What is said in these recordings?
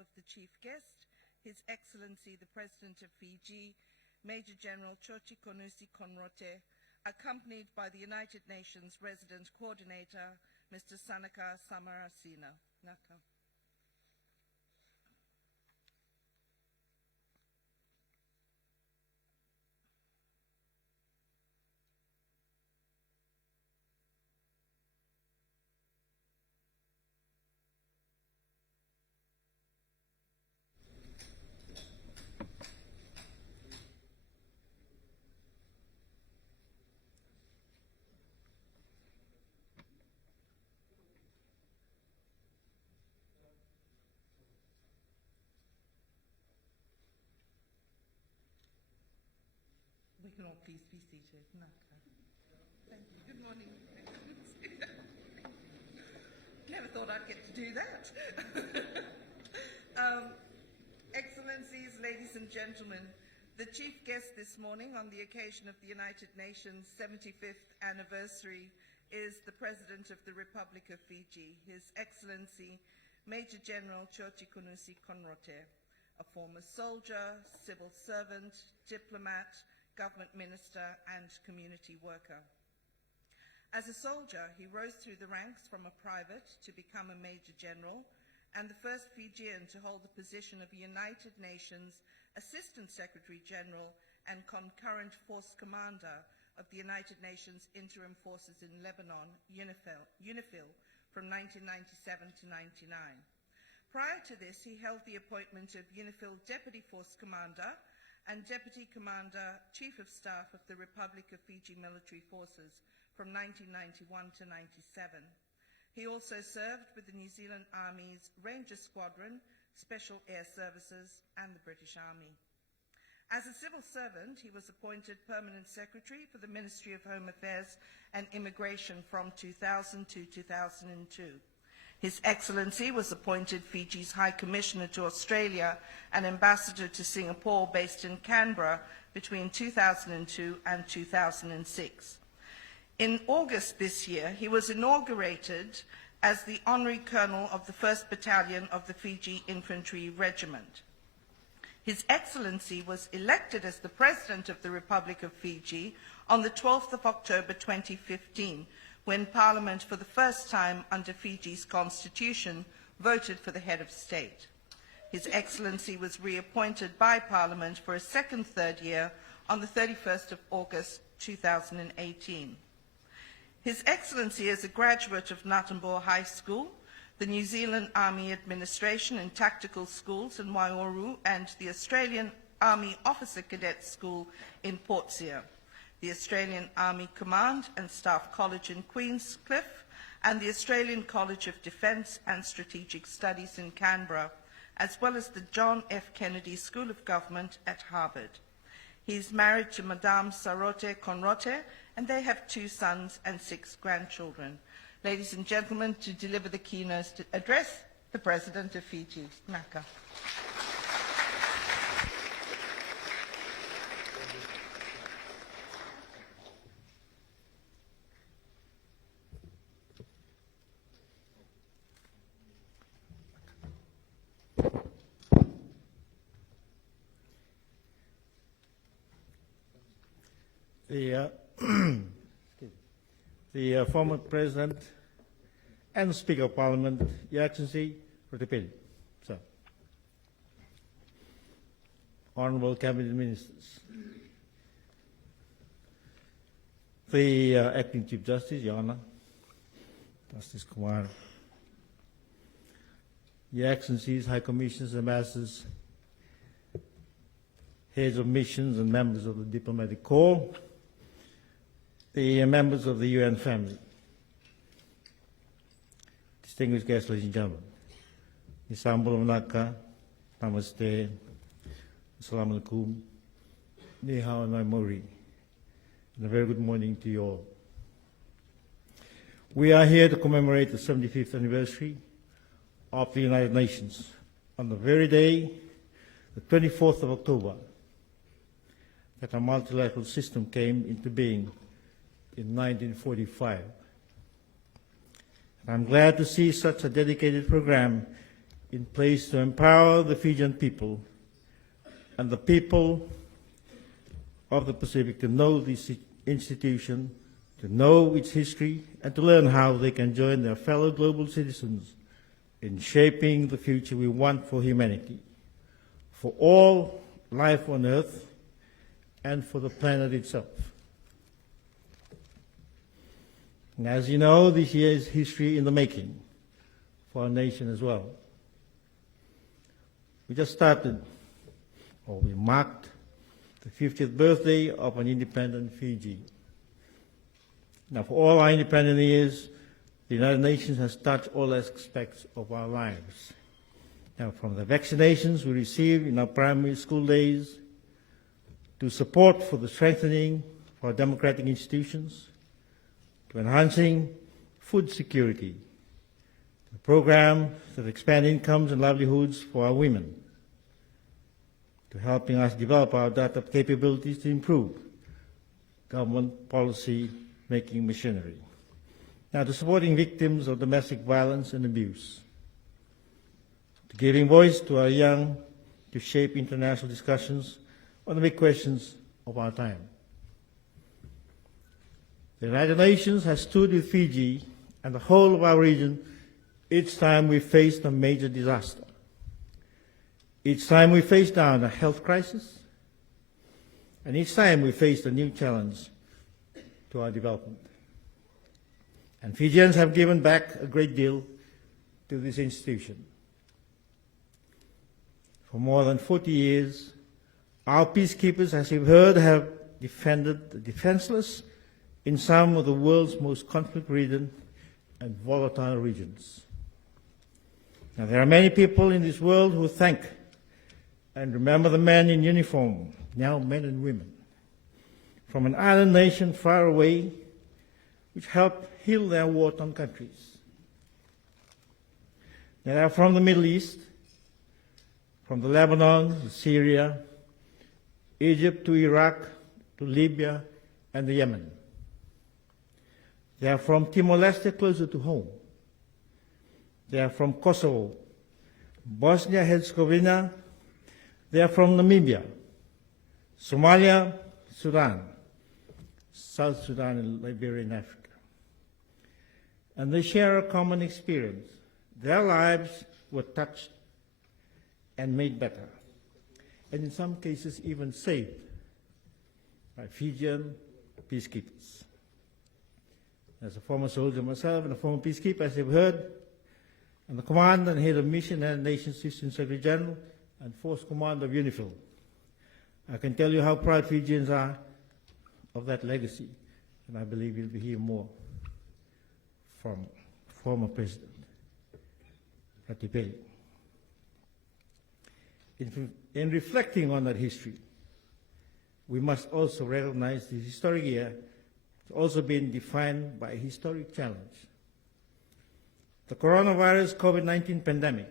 of the chief guest, His Excellency the President of Fiji, Major General 24OCT20, accompanied by the United Nations Resident Coordinator, Mr. Sanaka Samarasina. Naka. We can all please be seated. Thank you. Good morning. Never thought I'd get to do that. Excellencies, ladies and gentlemen, the chief guest this morning on the occasion of the United Nations 75th anniversary is the President of the Republic of Fiji, His Excellency Major General 24OCT20, a former soldier, civil servant, diplomat, government minister and community worker. As a soldier, he rose through the ranks from a private to become a major general and the first Fijian to hold the position of United Nations Assistant Secretary General and concurrent force commander of the United Nations Interim Forces in Lebanon, UNIFIL, from 1997 to 99. Prior to this, he held the appointment of UNIFIL Deputy Force Commander and Deputy Commander, Chief of Staff of the Republic of Fiji Military Forces from 1991 to 97. He also served with the New Zealand Army's Ranger Squadron, Special Air Services and the British Army. As a civil servant, he was appointed Permanent Secretary for the Ministry of Home Affairs and Immigration from 2000 to 2002. His Excellency was appointed Fiji's High Commissioner to Australia and Ambassador to Singapore based in Canberra between 2002 and 2006. In August this year, he was inaugurated as the Honorary Colonel of the 1st Battalion of the Fiji Infantry Regiment. His Excellency was elected as the President of the Republic of Fiji on the 12th of October 2015, when Parliament, for the first time under Fiji's constitution, voted for the head of state. His Excellency was reappointed by Parliament for a second third year on the 31st of August 2018. His Excellency is a graduate of Ngātamboa High School, the New Zealand Army Administration and Tactical Schools in Waiouru, and the Australian Army Officer Cadet School in Portsea, the Australian Army Command and Staff College in Queenscliff, and the Australian College of Defence and Strategic Studies in Canberra, as well as the John F. Kennedy School of Government at Harvard. He is married to Madame Sarote Conrote, and they have 2 sons and 6 grandchildren. Ladies and gentlemen, to deliver the keynote address, the President of Fiji. Naka. The former President and Speaker of Parliament, Your Excellency, Rotipedi. So, Honourable Cabinet Ministers, the Acting Chief Justice, Your Honour, Justice Kumar, Your Excellencies, High Commissioners, Ambassadors, Heads of Missions and members of the Diplomatic Corps, the members of the UN family, distinguished guests, ladies and gentlemen, Isambul Naka, Namaste, Assalamu alaikum, Ni hao nai mori, and a very good morning to you all. We are here to commemorate the 75th anniversary of the United Nations on the very day, the 24th of October, that our multilateral system came into being in 1945. And I'm glad to see such a dedicated program in place to empower the Fijian people and the people of the Pacific to know this institution, to know its history, and to learn how they can join their fellow global citizens in shaping the future we want for humanity, for all life on Earth, and for the planet itself. And as you know, this year is history in the making for our nation as well. We just started, or we marked, the 50th birthday of an independent Fiji. Now, for all our independent years, the United Nations has touched all aspects of our lives. Now, from the vaccinations we received in our primary school days, to support for the strengthening of our democratic institutions, to enhancing food security, the programs that expand incomes and livelihoods for our women, to helping us develop our data capabilities to improve government policy making machinery. Now, to supporting victims of domestic violence and abuse, to giving voice to our young to shape international discussions on the big questions of our time. The United Nations has stood with Fiji and the whole of our region each time we faced a major disaster. Each time we faced down a health crisis, and each time we faced a new challenge to our development. And Fijians have given back a great deal to this institution. For more than 40 years, our peacekeepers, as you've heard, have defended the defenseless in some of the world's most conflict-ridden and volatile regions. Now, there are many people in this world who thank and remember the men in uniform, now men and women, from an island nation far away, which helped heal their war-torn countries. They are from the Middle East, from the Lebanon, to Syria, Egypt to Iraq, to Libya, and the Yemen. They are from Timor-Leste, closer to home. They are from Kosovo, Bosnia-Herzegovina. They are from Namibia, Somalia, Sudan, South Sudan, and Liberia in Africa. And they share a common experience. Their lives were touched and made better, and in some cases even saved by Fijian peacekeepers. As a former soldier myself and a former peacekeeper, as you've heard, and the commander and head of mission and Nations Assistant Secretary General and Force Commander of UNIFIL, I can tell you how proud Fijians are of that legacy, and I believe you'll be hearing more from former President Ratibeli. In reflecting on that history, we must also recognize this historic year has also been defined by a historic challenge. The coronavirus COVID-19 pandemic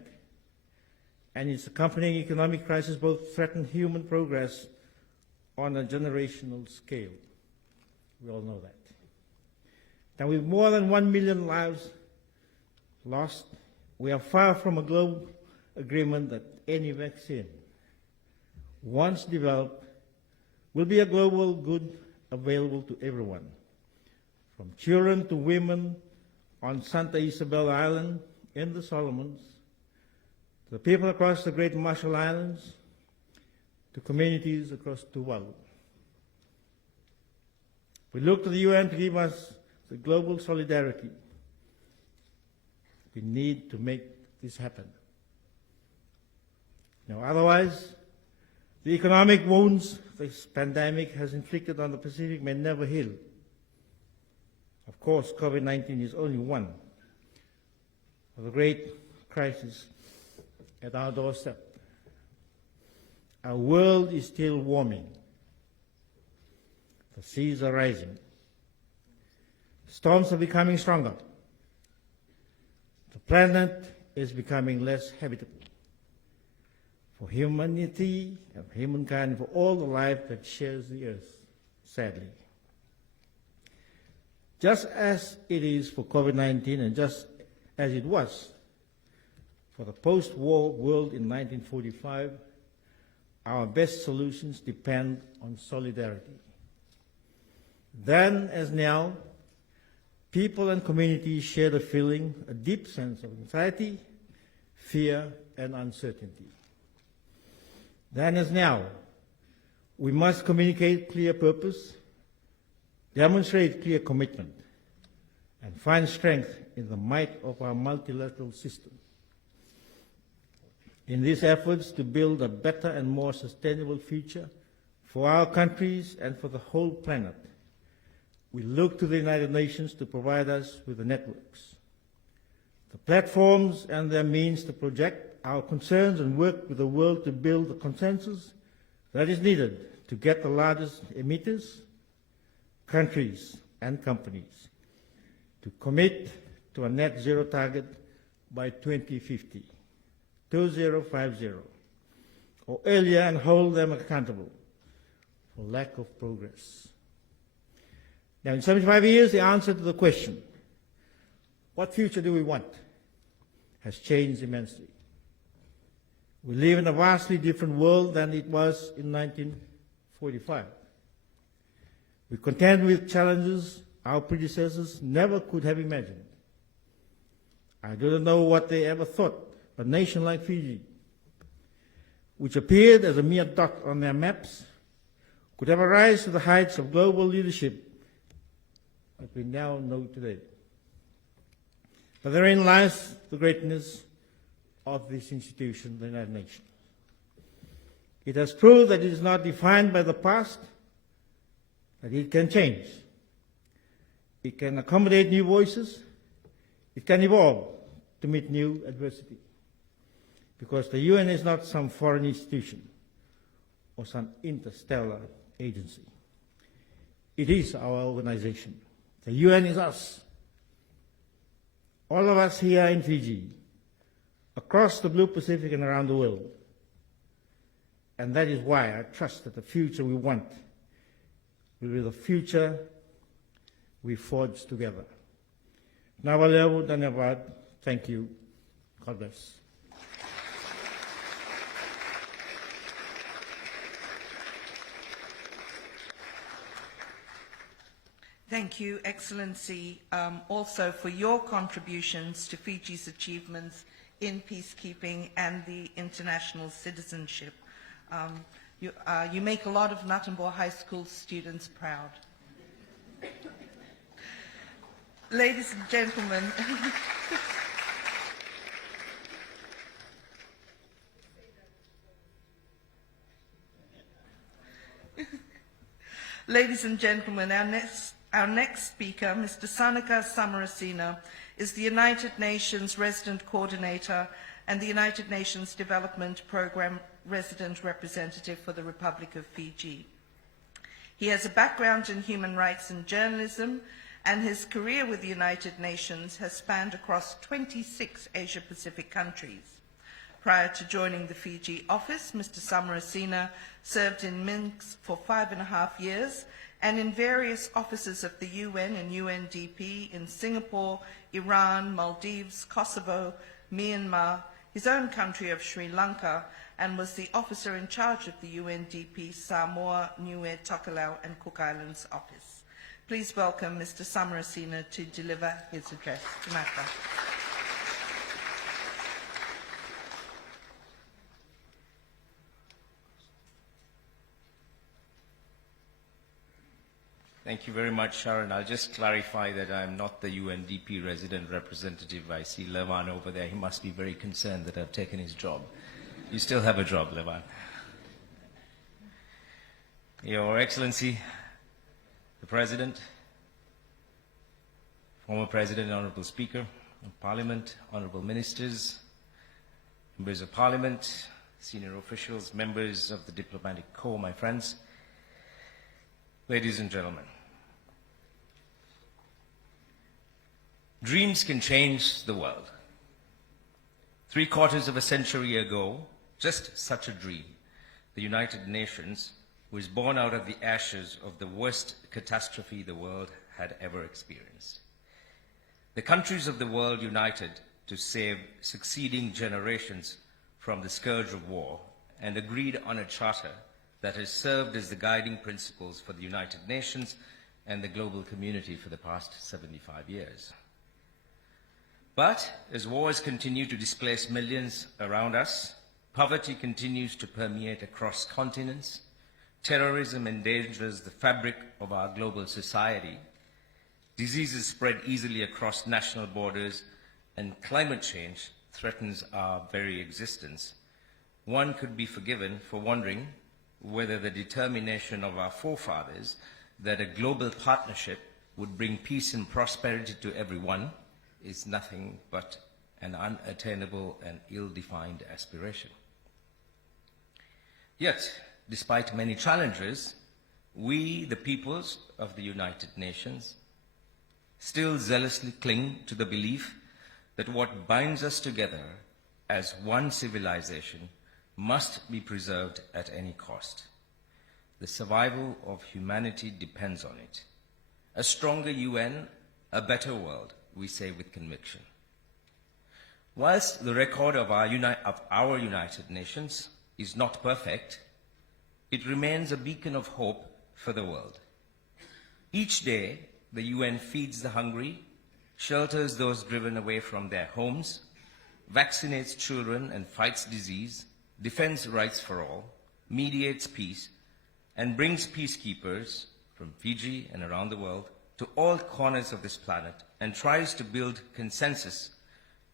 and its accompanying economic crisis both threaten human progress on a generational scale. We all know that. Now, with more than 1 million lives lost, we are far from a global agreement that any vaccine, once developed, will be a global good available to everyone, from children to women on Santa Isabel Island in the Solomons, to the people across the Great Marshall Islands, to communities across Tuvalu. We look to the UN to give us the global solidarity. We need to make this happen. Now, otherwise, the economic wounds this pandemic has inflicted on the Pacific may never heal. Of course, COVID-19 is only one of the great crises at our doorstep. Our world is still warming. The seas are rising. Storms are becoming stronger. The planet is becoming less habitable for humanity, for humankind, for all the life that shares the earth, sadly. Just as it is for COVID-19 and just as it was For the post-war world in 1945, our best solutions depend on solidarity. Then, as now, people and communities share the feeling, a deep sense of anxiety, fear, and uncertainty. Then, as now, we must communicate clear purpose, demonstrate clear commitment, and find strength in the might of our multilateral system. In these efforts to build a better and more sustainable future for our countries and for the whole planet, we look to the United Nations to provide us with the networks, the platforms and their means to project our concerns and work with the world to build the consensus that is needed to get the largest emitters, countries and companies to commit to a net zero target by 2050, 2050, or earlier, and hold them accountable for lack of progress. Now, in 75 years, the answer to the question, what future do we want, has changed immensely. We live in a vastly different world than it was in 1945. We contend with challenges our predecessors never could have imagined. I do not know what they ever thought a nation like Fiji, which appeared as a mere dot on their maps, could ever rise to the heights of global leadership that we now know today. But therein lies the greatness of this institution, the United Nations. It has proved that it is not defined by the past, that it can change. It can accommodate new voices. It can evolve to meet new adversity. Because the UN is not some foreign institution or some interstellar agency. It is our organization. The UN is us. All of us here in Fiji, across the Blue Pacific and around the world. And that is why I trust that the future we want will be the future we forge together. Nawalevu Dhanyavad. Thank you. God bless. Thank you, Excellency, also for your contributions to Fiji's achievements in peacekeeping and the international citizenship. You make a lot of Ngātaboa High School students proud. Ladies and gentlemen, ladies and gentlemen, our next speaker, Mr. Sanaka Samarasina, is the United Nations Resident Coordinator and the United Nations Development Programme Resident Representative for the Republic of Fiji. He has a background in human rights and journalism, and his career with the United Nations has spanned across 26 Asia-Pacific countries. Prior to joining the Fiji office, Mr. Samarasina served in Minsk for 5.5 years and in various offices of the UN and UNDP in Singapore, Iran, Maldives, Kosovo, Myanmar, his own country of Sri Lanka, and was the officer in charge of the UNDP Samoa, Niue, Tokelau and Cook Islands office. Please welcome Mr. Samarasina to deliver his address. Tanaka. Thank you very much, Sharon. I'll just clarify that I'm not the UNDP resident representative. I see Levan over there. He must be very concerned that I've taken his job. You still have a job, Levan. Your Excellency, the President, former President, Honorable Speaker of Parliament, Honorable Ministers, Members of Parliament, senior officials, members of the Diplomatic Corps, my friends, ladies and gentlemen. Dreams can change the world. 3/4 of a century ago, just such a dream, the United Nations was born out of the ashes of the worst catastrophe the world had ever experienced. The countries of the world united to save succeeding generations from the scourge of war and agreed on a charter that has served as the guiding principles for the United Nations and the global community for the past 75 years. But as wars continue to displace millions around us, poverty continues to permeate across continents, terrorism endangers the fabric of our global society, diseases spread easily across national borders, and climate change threatens our very existence, one could be forgiven for wondering whether the determination of our forefathers that a global partnership would bring peace and prosperity to everyone is nothing but an unattainable and ill-defined aspiration. Yet, despite many challenges, we, the peoples of the United Nations, still zealously cling to the belief that what binds us together as one civilization must be preserved at any cost. The survival of humanity depends on it. A stronger UN, a better world, we say with conviction. Whilst the record of our United Nations is not perfect, it remains a beacon of hope for the world. Each day, the UN feeds the hungry, shelters those driven away from their homes, vaccinates children and fights disease, defends rights for all, mediates peace, and brings peacekeepers from Fiji and around the world to all corners of this planet and tries to build consensus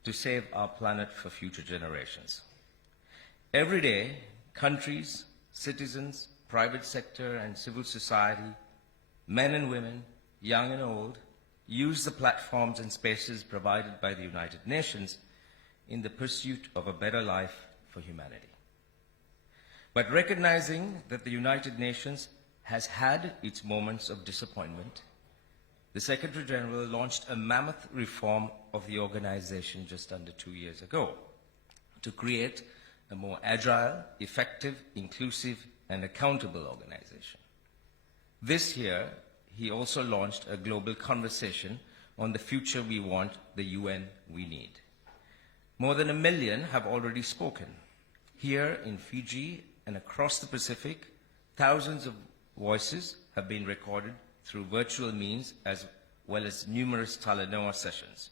to save our planet for future generations. Every day, countries, citizens, private sector, and civil society, men and women, young and old, use the platforms and spaces provided by the United Nations in the pursuit of a better life for humanity. But recognizing that the United Nations has had its moments of disappointment, the Secretary General launched a mammoth reform of the organization just under 2 years ago to create a more agile, effective, inclusive, and accountable organization. This year, he also launched a global conversation on the future we want, the UN we need. More than 1 million have already spoken. Here in Fiji and across the Pacific, thousands of voices have been recorded through virtual means as well as numerous Talanoa sessions.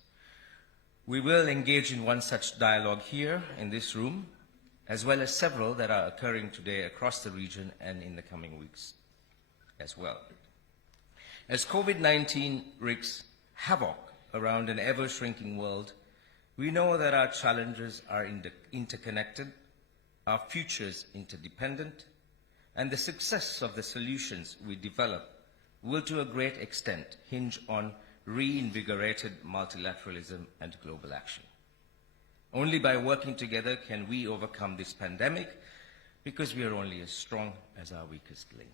We will engage in one such dialogue here in this room, as well as several that are occurring today across the region and in the coming weeks as well. As COVID-19 wreaks havoc around an ever-shrinking world, we know that our challenges are interconnected, our futures interdependent, and the success of the solutions we develop will to a great extent hinge on reinvigorated multilateralism and global action. Only by working together can we overcome this pandemic, because we are only as strong as our weakest link.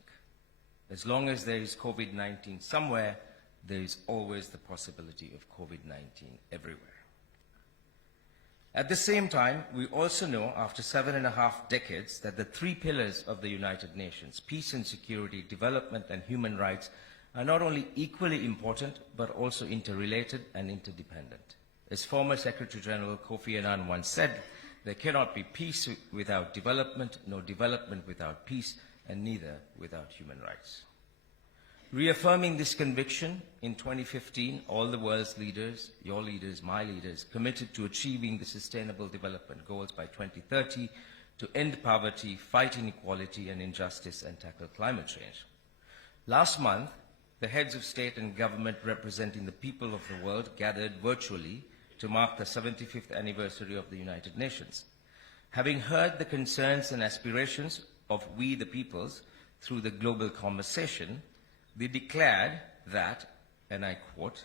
As long as there is COVID-19 somewhere, there is always the possibility of COVID-19 everywhere. At the same time, we also know, after 7.5 decades, that the 3 pillars of the United Nations, peace and security, development and human rights, are not only equally important, but also interrelated and interdependent. As former Secretary General Kofi Annan once said, there cannot be peace without development, no development without peace, and neither without human rights. Reaffirming this conviction, in 2015, all the world's leaders, your leaders, my leaders, committed to achieving the Sustainable Development Goals by 2030 to end poverty, fight inequality and injustice, and tackle climate change. Last month, the heads of state and government representing the people of the world gathered virtually to mark the 75th anniversary of the United Nations. Having heard the concerns and aspirations of we the peoples through the global conversation, they declared that, and I quote,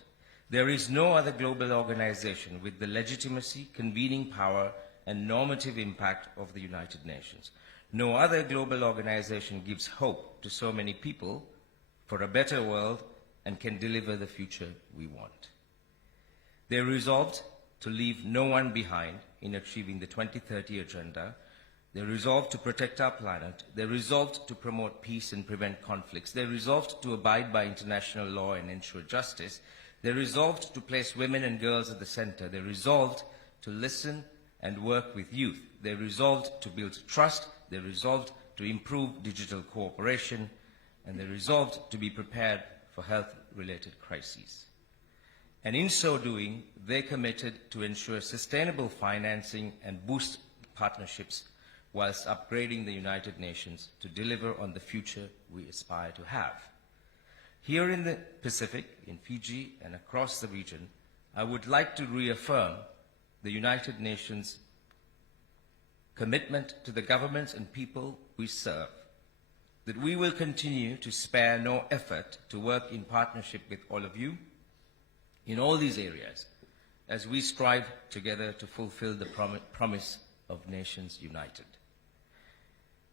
"There is no other global organization with the legitimacy, convening power, and normative impact of the United Nations. No other global organization gives hope to so many people for a better world and can deliver the future we want." They resolved to leave no one behind in achieving the 2030 agenda. They resolved to protect our planet. They resolved to promote peace and prevent conflicts. They resolved to abide by international law and ensure justice. They resolved to place women and girls at the center. They resolved to listen and work with youth. They resolved to build trust, they resolved to improve digital cooperation, and they resolved to be prepared for health-related crises. And in so doing, they committed to ensure sustainable financing and boost partnerships whilst upgrading the United Nations to deliver on the future we aspire to have. Here in the Pacific, in Fiji and across the region, I would like to reaffirm the United Nations' commitment to the governments and people we serve, that we will continue to spare no effort to work in partnership with all of you in all these areas as we strive together to fulfill the promise of Nations United.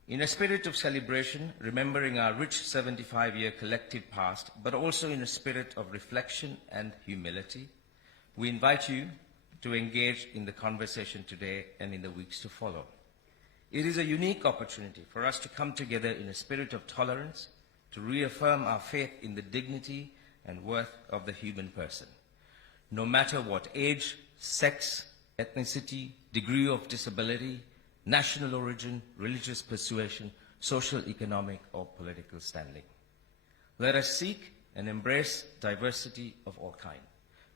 In a spirit of celebration, remembering our rich 75-year collective past, but also in a spirit of reflection and humility, we invite you to engage in the conversation today and in the weeks to follow. It is a unique opportunity for us to come together in a spirit of tolerance, to reaffirm our faith in the dignity and worth of the human person. No matter what age, sex, ethnicity, degree of disability, national origin, religious persuasion, social, economic, or political standing. Let us seek and embrace diversity of all kinds.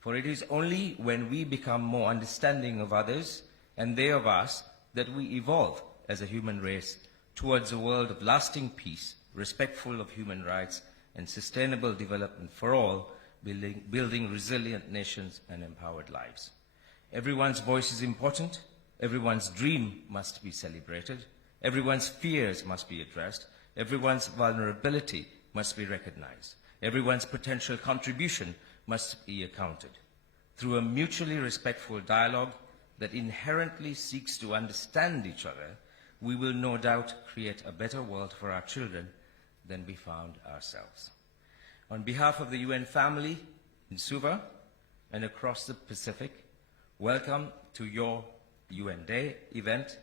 For it is only when we become more understanding of others and they of us that we evolve as a human race towards a world of lasting peace, respectful of human rights, and sustainable development for all, building resilient nations and empowered lives. Everyone's voice is important. Everyone's dream must be celebrated. Everyone's fears must be addressed. Everyone's vulnerability must be recognized. Everyone's potential contribution must be accounted. Through a mutually respectful dialogue that inherently seeks to understand each other, we will no doubt create a better world for our children than we found ourselves. On behalf of the UN family in Suva and across the Pacific, welcome to your UN Day event,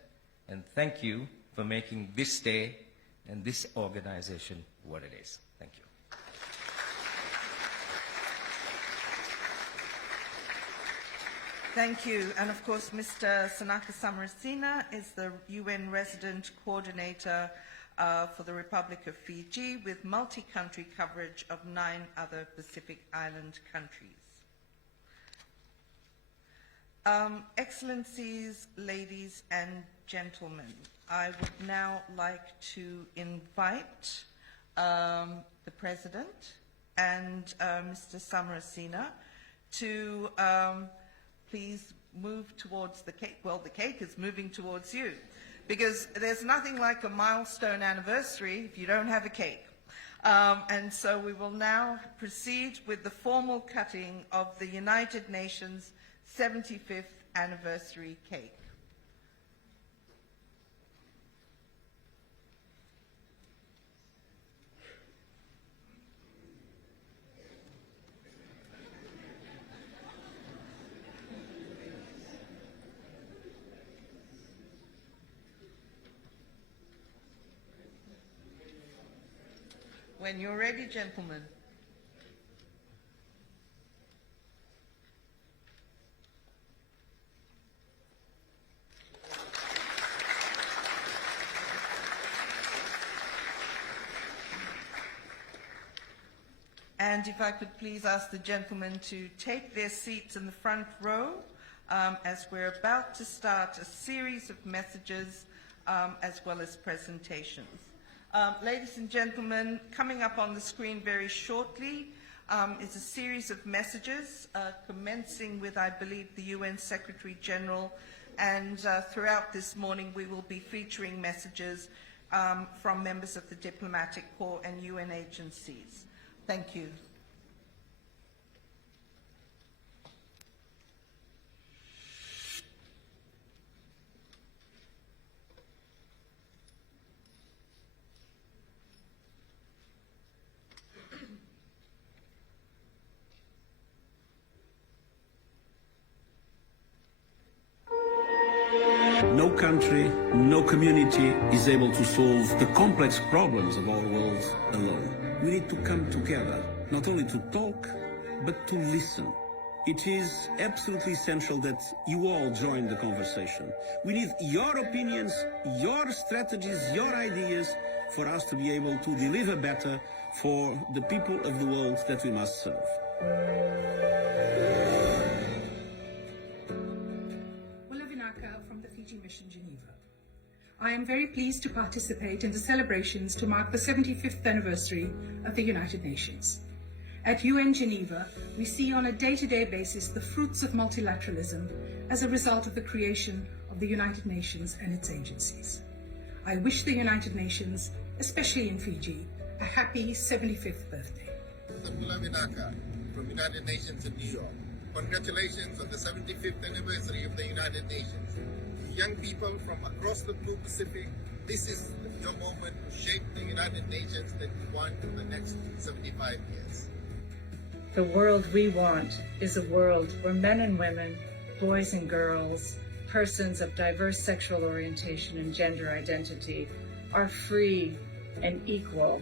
and thank you for making this day and this organization what it is. Thank you. Thank you. And of course, Mr. Sanaka Samarasina is the UN Resident Coordinator for the Republic of Fiji, with multi-country coverage of 9 other Pacific Island countries. Excellencies, ladies and gentlemen, I would now like to invite the President and Mr. Samarasina to please move towards the cake. Well, the cake is moving towards you, because there's nothing like a milestone anniversary if you don't have a cake. And so we will now proceed with the formal cutting of the United Nations 75th anniversary cake. When you're ready, gentlemen. And if I could please ask the gentlemen to take their seats in the front row as we're about to start a series of messages as well as presentations. Ladies and gentlemen, coming up on the screen very shortly is a series of messages commencing with, I believe, the UN Secretary General, and throughout this morning we will be featuring messages from members of the Diplomatic Corps and UN agencies. Thank you. No country, no community is able to solve the complex problems of our world alone. We need to come together, not only to talk, but to listen. It is absolutely essential that you all join the conversation. We need your opinions, your strategies, your ideas for us to be able to deliver better for the people of the world that we must serve. Wulavinaka from the Fiji Mission, Geneva. I am very pleased to participate in the celebrations to mark the 75th anniversary of the United Nations. At UN Geneva, we see on a day-to-day basis the fruits of multilateralism as a result of the creation of the United Nations and its agencies. I wish the United Nations, especially in Fiji, a happy 75th birthday. Wulavinaka from United Nations in New York. Congratulations on the 75th anniversary of the United Nations. Young people from across the Blue Pacific, this is your moment to shape the United Nations that we want in the next 75 years. The world we want is a world where men and women, boys and girls, persons of diverse sexual orientation and gender identity are free and equal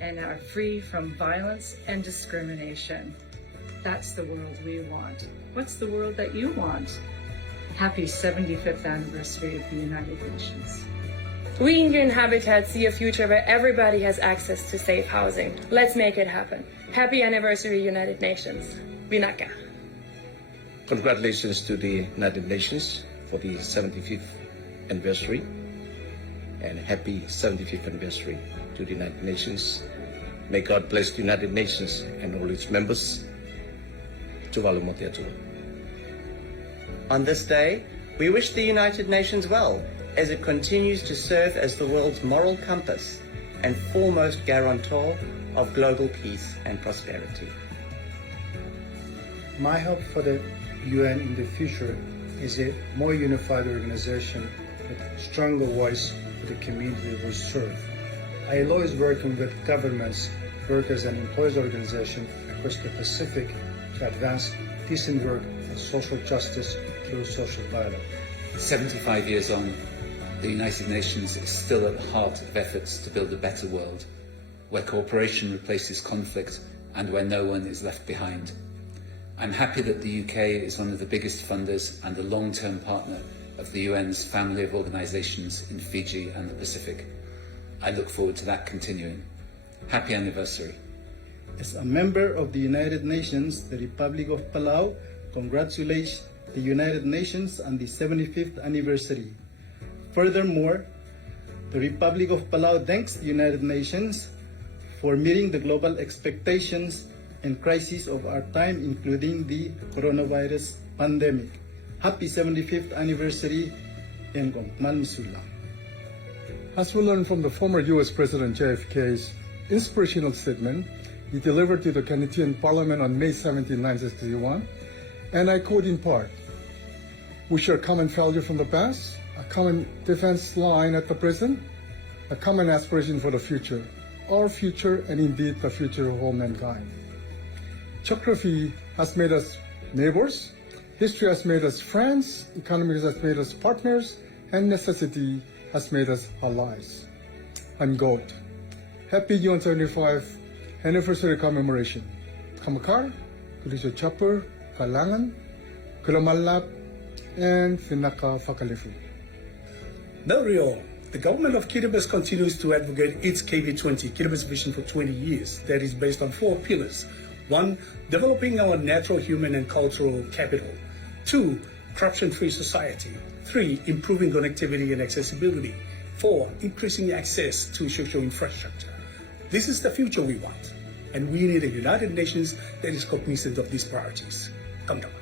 and are free from violence and discrimination. That's the world we want. What's the world that you want? Happy 75th anniversary of the United Nations. We Indian Habitats see a future where everybody has access to safe housing. Let's make it happen. Happy anniversary, United Nations. Vinaka. Congratulations to the United Nations for the 75th anniversary, and happy 75th anniversary to the United Nations. May God bless the United Nations and all its members. Tuvalu Motiatua. On this day, we wish the United Nations well as it continues to serve as the world's moral compass and foremost guarantor of global peace and prosperity. My hope for the UN in the future is a more unified organization with a stronger voice for the community we serve. I always working with governments, workers and employees organizations across the Pacific to advance decent work and social justice through social dialogue. 75 years on, the United Nations is still at the heart of efforts to build a better world, where cooperation replaces conflict and where no one is left behind. I'm happy that the UK is one of the biggest funders and a long-term partner of the UN's family of organisations in Fiji and the Pacific. I look forward to that continuing. Happy anniversary. As a member of the United Nations, the Republic of Palau congratulates the United Nations on the 75th anniversary. Furthermore, the Republic of Palau thanks the United Nations for meeting the global expectations and crises of our time, including the coronavirus pandemic. Happy 75th anniversary, Engong Mansulang. As we learned from the former US President JFK's inspirational statement he delivered to the Canadian Parliament on May 17, 1961, and I quote in part, "We share a common value from the past, a common defense line at the present, a common aspiration for the future, our future and indeed the future of all mankind." Geography has made us neighbors, history has made us friends, economy has made us partners, and necessity has made us allies. I'm Gold. Happy UN 75 anniversary commemoration. Kamakar, Kulijo Chapur, Kalangan, Kulamalap, and Finaka Fakalifi. Melrio, the government of Kiribati continues to advocate its KB20, Kiribati vision for 20 years, that is based on 4 pillars. 1, developing our natural, human, and cultural capital. 2, corruption-free society. 3, improving connectivity and accessibility. 4, increasing access to social infrastructure. This is the future we want, and we need a United Nations that is cognizant of these priorities. Come down.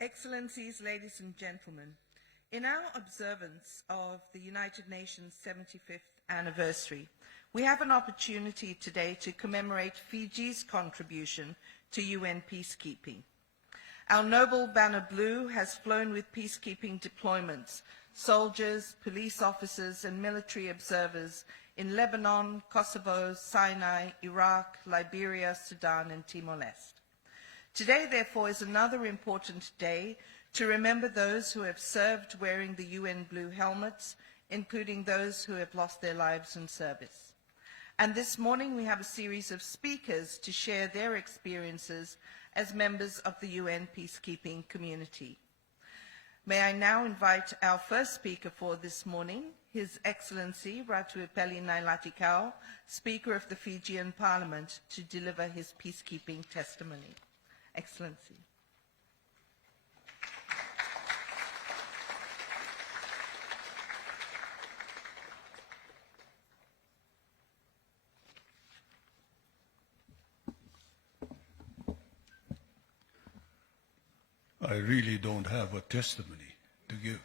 Excellencies, ladies and gentlemen, in our observance of the United Nations 75th anniversary, we have an opportunity today to commemorate Fiji's contribution to UN peacekeeping. Our noble banner blue has flown with peacekeeping deployments, soldiers, police officers and military observers in Lebanon, Kosovo, Sinai, Iraq, Liberia, Sudan and Timor-Leste. Today, therefore, is another important day to remember those who have served wearing the UN blue helmets, including those who have lost their lives in service. And this morning we have a series of speakers to share their experiences as members of the UN peacekeeping community. May I now invite our first speaker for this morning, His Excellency Ratu Epeli Nailatikau, Speaker of the Fijian Parliament, to deliver his peacekeeping testimony. Excellency. I really don't have a testimony to give.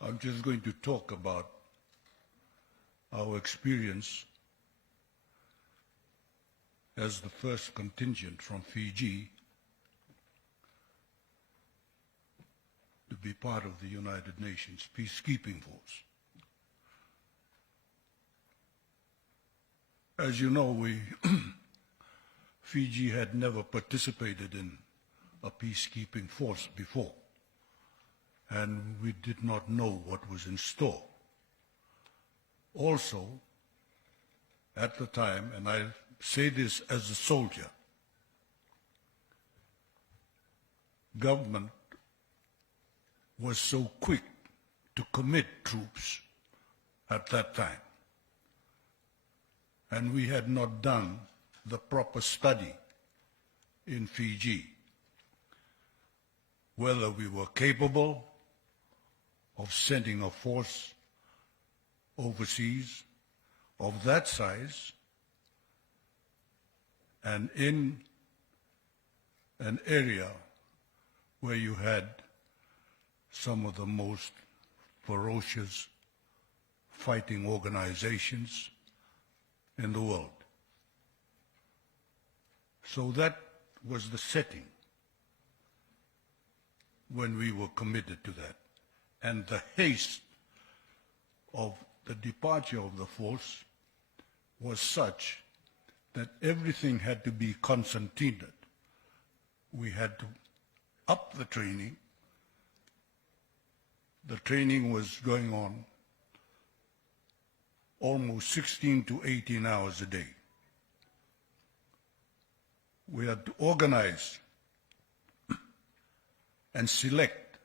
I'm just going to talk about our experience as the first contingent from Fiji to be part of the United Nations peacekeeping force. As you know, Fiji had never participated in a peacekeeping force before, and we did not know what was in store. Also, at the time, and I say this as a soldier, government was so quick to commit troops at that time, and we had not done the proper study in Fiji, whether we were capable of sending a force overseas of that size and in an area where you had some of the most ferocious fighting organizations in the world. So that was the setting when we were committed to that. And the haste of the departure of the force was such that everything had to be concertinaed. We had to up the training. The training was going on almost 16 to 18 hours a day. We had to organize and select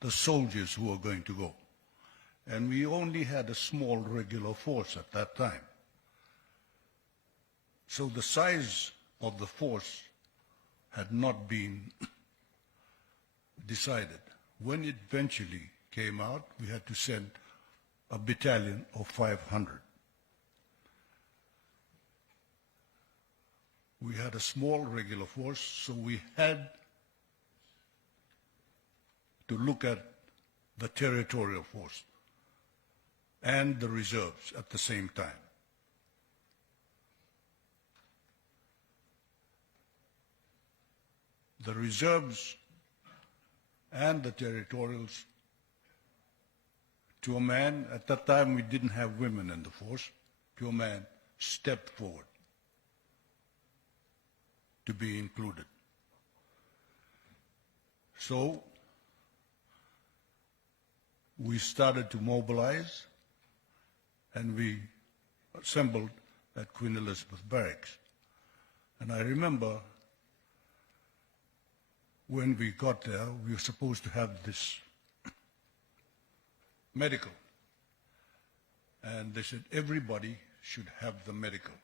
the soldiers who were going to go. And we only had a small regular force at that time. So the size of the force had not been decided. When it eventually came out, we had to send a battalion of 500. We had a small regular force, so we had to look at the territorial force and the reserves at the same time. The reserves and the territorials, to a man, at that time we didn't have women in the force, to a man, stepped forward to be included. So we started to mobilize, and we assembled at Queen Elizabeth Barracks. And I remember when we got there, we were supposed to have this medical. And they said, everybody should have the medical.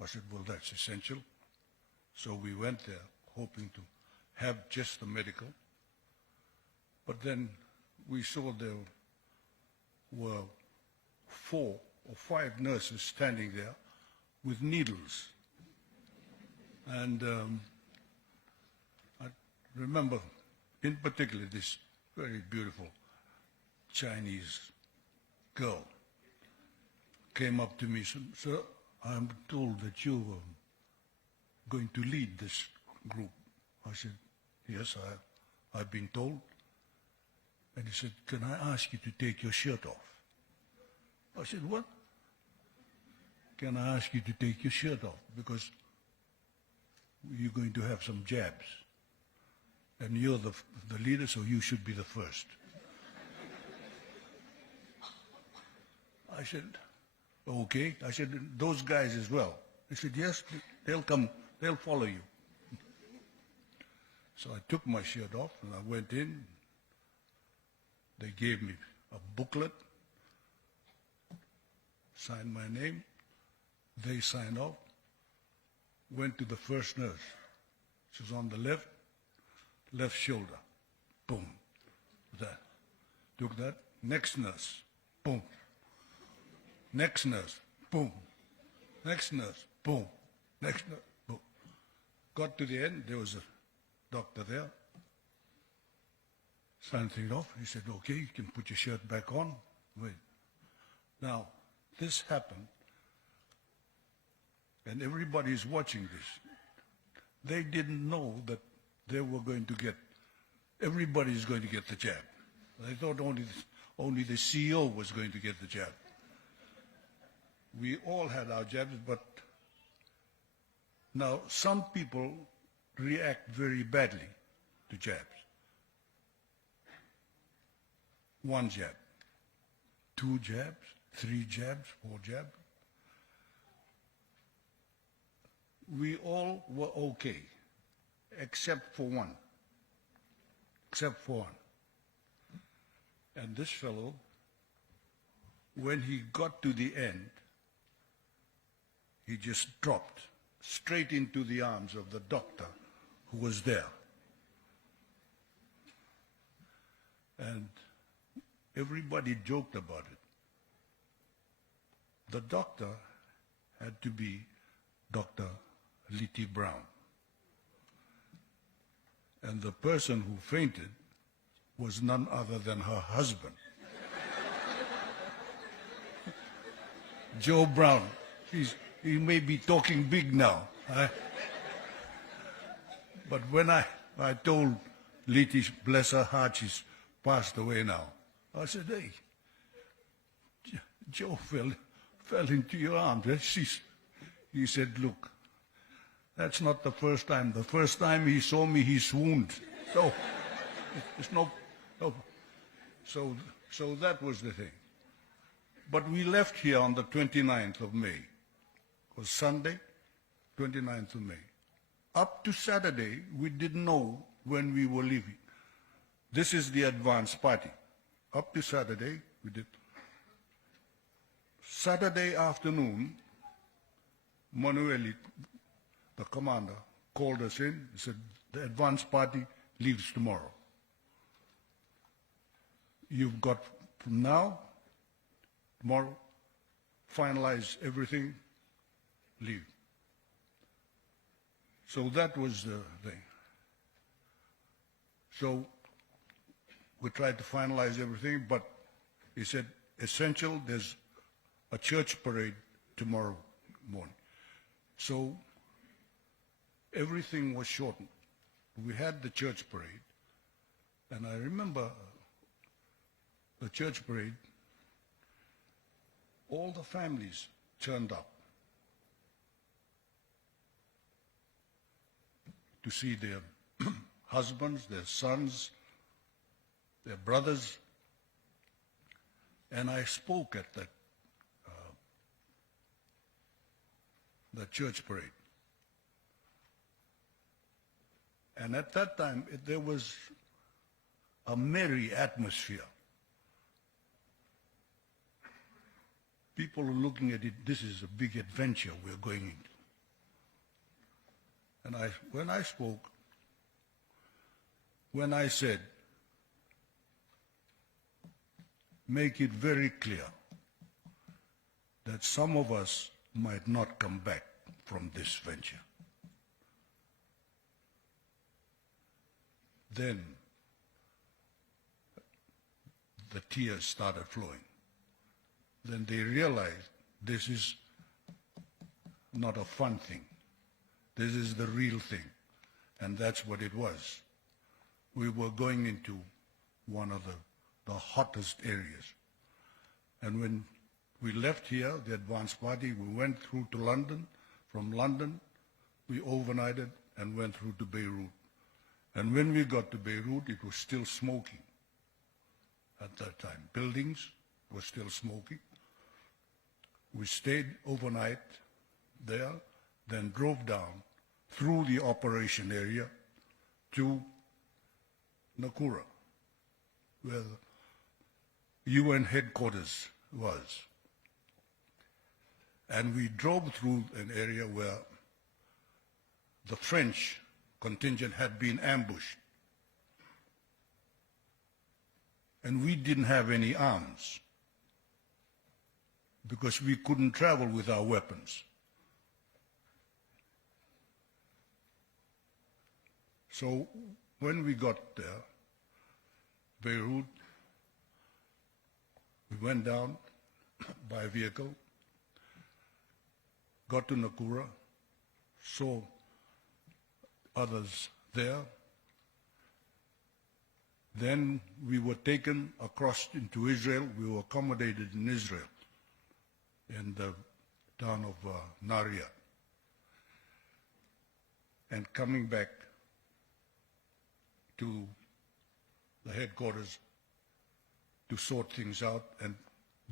I said, well, that's essential. So we went there hoping to have just the medical. But then we saw there were 4 or 5 nurses standing there with needles. And I remember in particular this very beautiful Chinese girl came up to me and said, "Sir, I'm told that you were going to lead this group." I said, "Yes, I've been told." And he said, "Can I ask you to take your shirt off?" I said, "What? can I ask you to take your shirt off? Because you're going to have some jabs. And you're the leader, so you should be the first. I said, okay. I said, those guys as well. He said, yes, they'll come, they'll follow you. So I took my shirt off and I went in. They gave me a booklet, signed my name. They signed off. Went to the first nurse. She was on the left shoulder. Boom. That. Took that. Next nurse. Boom. Next nurse. Boom. Next nurse. Boom. Next nurse. Boom. Got to the end. There was a doctor there. Signed things off. He said, okay, you can put your shirt back on. Wait. Now, this happened, and everybody's watching this. They didn't know that they were going to get, everybody's going to get the jab. They thought only the CEO was going to get the jab. We all had our jabs, but now some people react very badly to jabs. One jab, two jabs, three jabs, four jabs. We all were okay, except for one. Except for one. And this fellow, when he got to the end, he just dropped straight into the arms of the doctor who was there. And everybody joked about it. The doctor had to be Dr. Letty Brown. And the person who fainted was none other than her husband. Joe Brown. He may be talking big now. But when I told Letty, bless her heart, she's passed away now. I said, hey, Joe fell into your arms. He said, look, that's not the first time. The first time he saw me, he swooned. So, it's no. So that was the thing. But we left here on the 29th of May. It was Sunday, 29th of May. Up to Saturday, we didn't know when we were leaving. This is the advance party. Up to Saturday, we did. Saturday afternoon, Manueli, the commander, called us in. He said, the advance party leaves tomorrow. You've got from now, tomorrow, finalize everything, leave. So that was the thing. So we tried to finalize everything, but he said, essential, there's a church parade tomorrow morning. So everything was shortened. We had the church parade, and I remember the church parade, all the families turned up to see their husbands, their sons, their brothers. And I spoke at that the church parade. And at that time, there was a merry atmosphere. People were looking at it, this is a big adventure we're going into. And when I spoke, when I said, make it very clear that some of us might not come back from this venture. Then the tears started flowing. Then they realized this is not a fun thing. This is the real thing. And that's what it was. We were going into one of the hottest areas. And when We left here, the advance party, we went through to London. From London, we overnighted and went through to Beirut. And when we got to Beirut, it was still smoking at that time. Buildings were still smoking. We stayed overnight there, then drove down through the operation area to Nakura, where the UN headquarters was. And we drove through an area where the French contingent had been ambushed. And we didn't have any arms because we couldn't travel with our weapons. So when we got there, Beirut, we went down by vehicle, got to Nakura, saw others there. Then we were taken across into Israel. We were accommodated in Israel, in the town of Naria. And coming back to the headquarters to sort things out and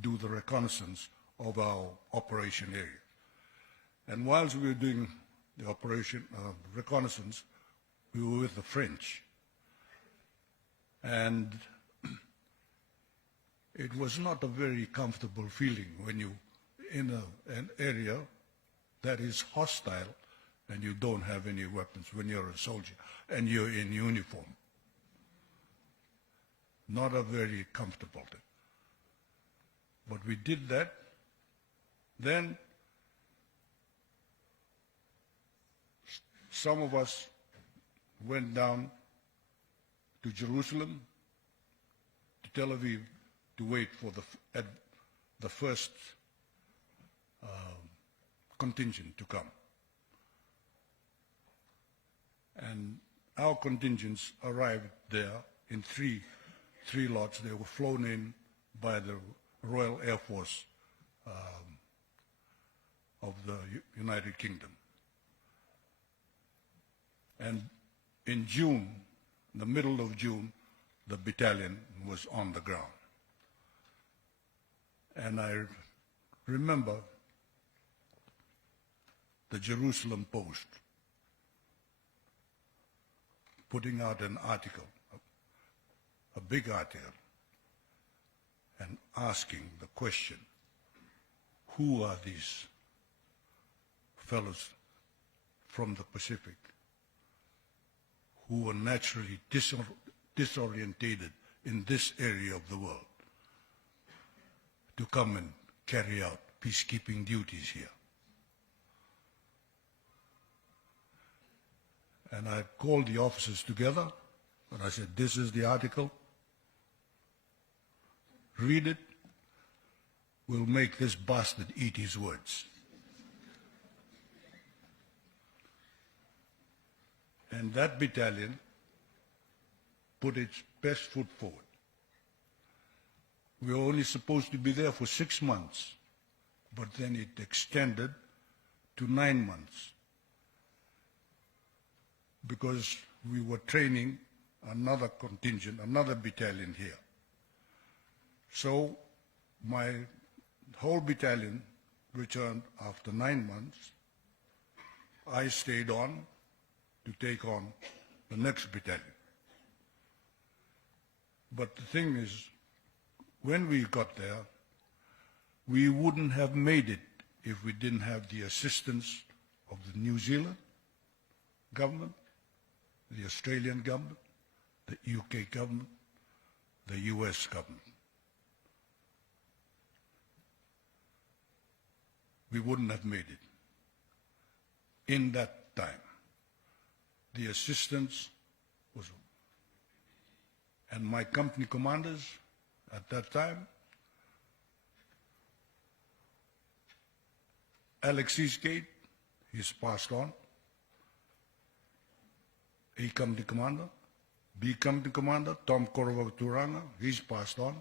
do the reconnaissance of our operation area. And whilst we were doing the operation reconnaissance, we were with the French. And it was not a very comfortable feeling when you in an area that is hostile and you don't have any weapons when you're a soldier and you're in uniform. Not a very comfortable thing. But we did that. Then some of us went down to Jerusalem, to Tel Aviv, to wait for the first contingent to come. And our contingents arrived there in three lots. They were flown in by the Royal Air Force of the United Kingdom. And in June, the middle of June, the battalion was on the ground. And I remember the Jerusalem Post putting out an article, a big article, and asking the question, who are these fellows from the Pacific who were naturally disorientated in this area of the world to come and carry out peacekeeping duties here? And I called the officers together and I said, this is the article. Read it. We'll make this bastard eat his words. And that battalion put its best foot forward. We were only supposed to be there for 6 months, but then it extended to 9 months because we were training another contingent, another battalion here. So my whole battalion returned after 9 months. I stayed on to take on the next battalion. But the thing is, when we got there, we wouldn't have made it if we didn't have the assistance of the New Zealand government, the Australian government, the UK government, the US government. We wouldn't have made it in that time. The assistance was, and my company commanders at that time, Alex Eastgate, he's passed on. A company commander, B company commander, Tom Korova Turanga, he's passed on.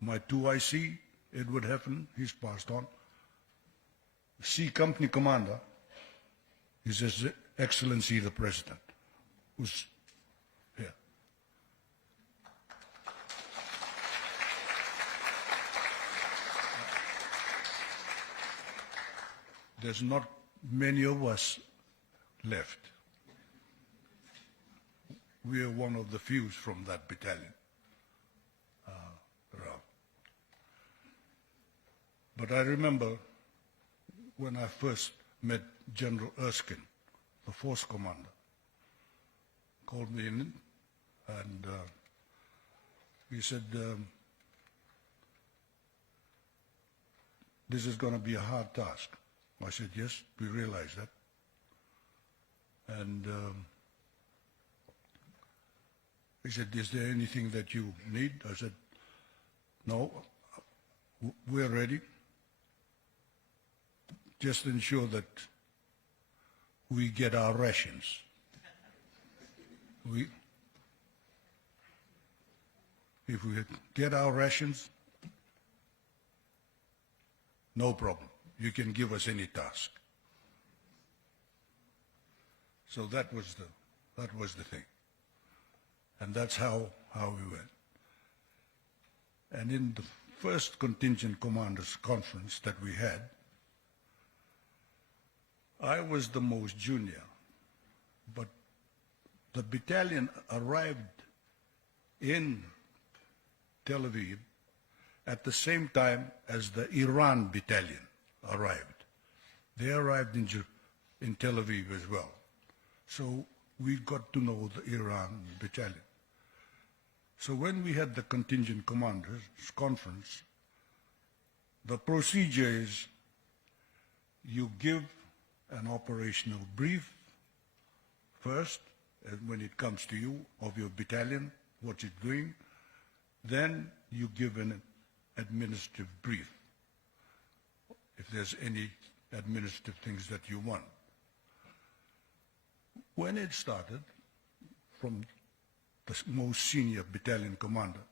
My 2IC, Edward Heffen, he's passed on. C Company Commander is His Excellency the President, who's here. There's not many of us left. We are one of the few from that battalion around. But I remember when I first met General Erskine, the force commander, called me in and he said, this is going to be a hard task. I said, yes, we realize that. And he said, is there anything that you need? I said, no, we're ready. Just ensure that we get our rations. If we get our rations, no problem. You can give us any task. So that was the thing. And that's how we went. And in the first contingent commanders conference that we had, I was the most junior, but the battalion arrived in Tel Aviv at the same time as the Iran battalion arrived. They arrived in Tel Aviv as well. So we got to know the Iran battalion. So when we had the contingent commanders conference, the procedure is you give an operational brief first, when it comes to you, of your battalion, what it's doing. Then you give an administrative brief, if there's any administrative things that you want. When it started, from the most senior battalion commander,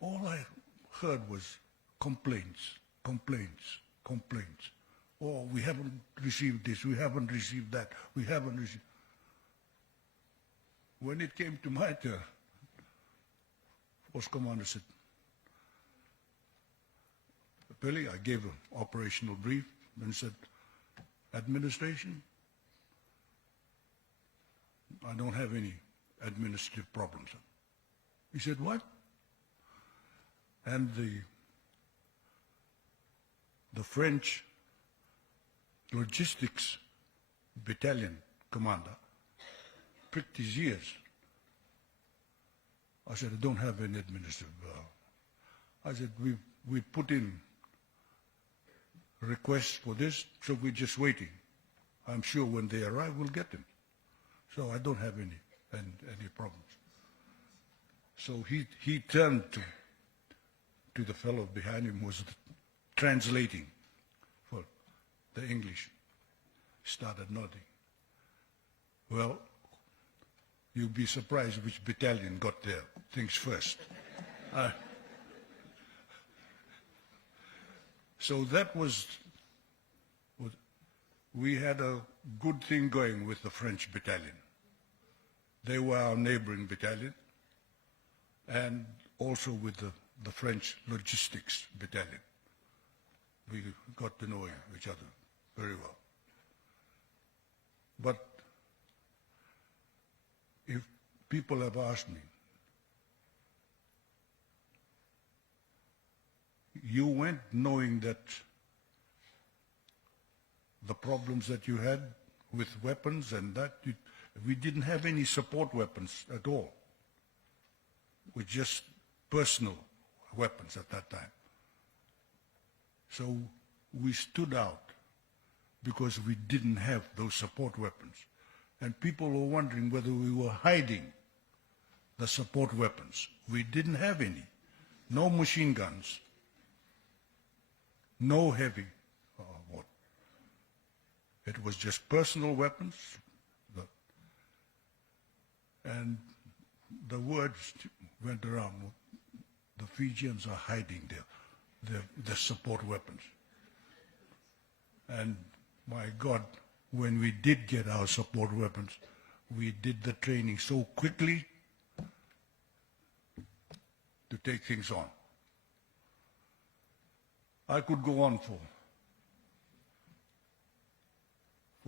all I heard was complaints, complaints, complaints. Oh, we haven't received this, we haven't received that, we haven't received. When it came to my turn, force commander said, Billy, I gave an operational brief, and said, administration, I don't have any administrative problems. He said, what? And the French logistics battalion commander pricked his ears. I said, I don't have any administrative. I said, we put in requests for this, so we're just waiting. I'm sure when they arrive, we'll get them. So I don't have any problems. So he turned to the fellow behind him who was translating for the English, started nodding. Well, you'll be surprised which battalion got their things first. So that was, we had a good thing going with the French battalion. They were our neighboring battalion, and also with the French logistics battalion. We got to know each other very well. But if people have asked me, you went knowing that the problems that you had with weapons and that, we didn't have any support weapons at all. With just personal weapons at that time. So we stood out because we didn't have those support weapons. And people were wondering whether we were hiding the support weapons. We didn't have any. No machine guns. No heavy what. It was just personal weapons. And the words went around, the Fijians are hiding there. the support weapons. And my God, when we did get our support weapons, we did the training so quickly to take things on. I could go on for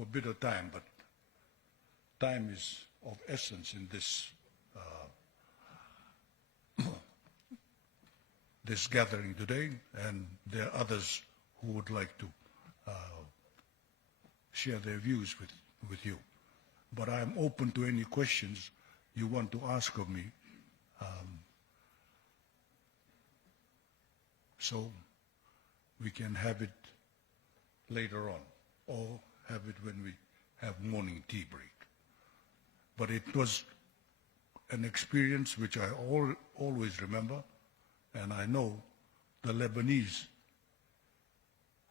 a bit of time, but time is of essence in this this gathering today, and there are others who would like to share their views with you. But I am open to any questions you want to ask of me. So we can have it later on, or have it when we have morning tea break. But it was an experience which I always remember, and I know the Lebanese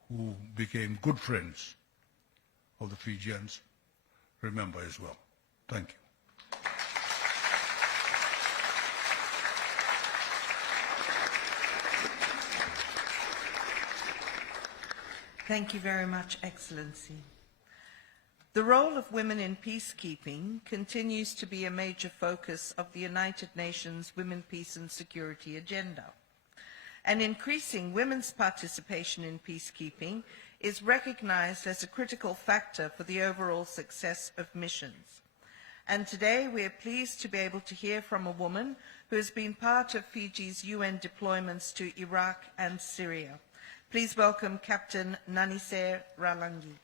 who became good friends of the Fijians remember as well. Thank you. Thank you very much, Excellency. The role of women in peacekeeping continues to be a major focus of the United Nations Women, Peace and Security agenda. And increasing women's participation in peacekeeping is recognized as a critical factor for the overall success of missions. And today we are pleased to be able to hear from a woman who has been part of Fiji's UN deployments to Iraq and Syria. Please welcome Captain Nanise Ralangi.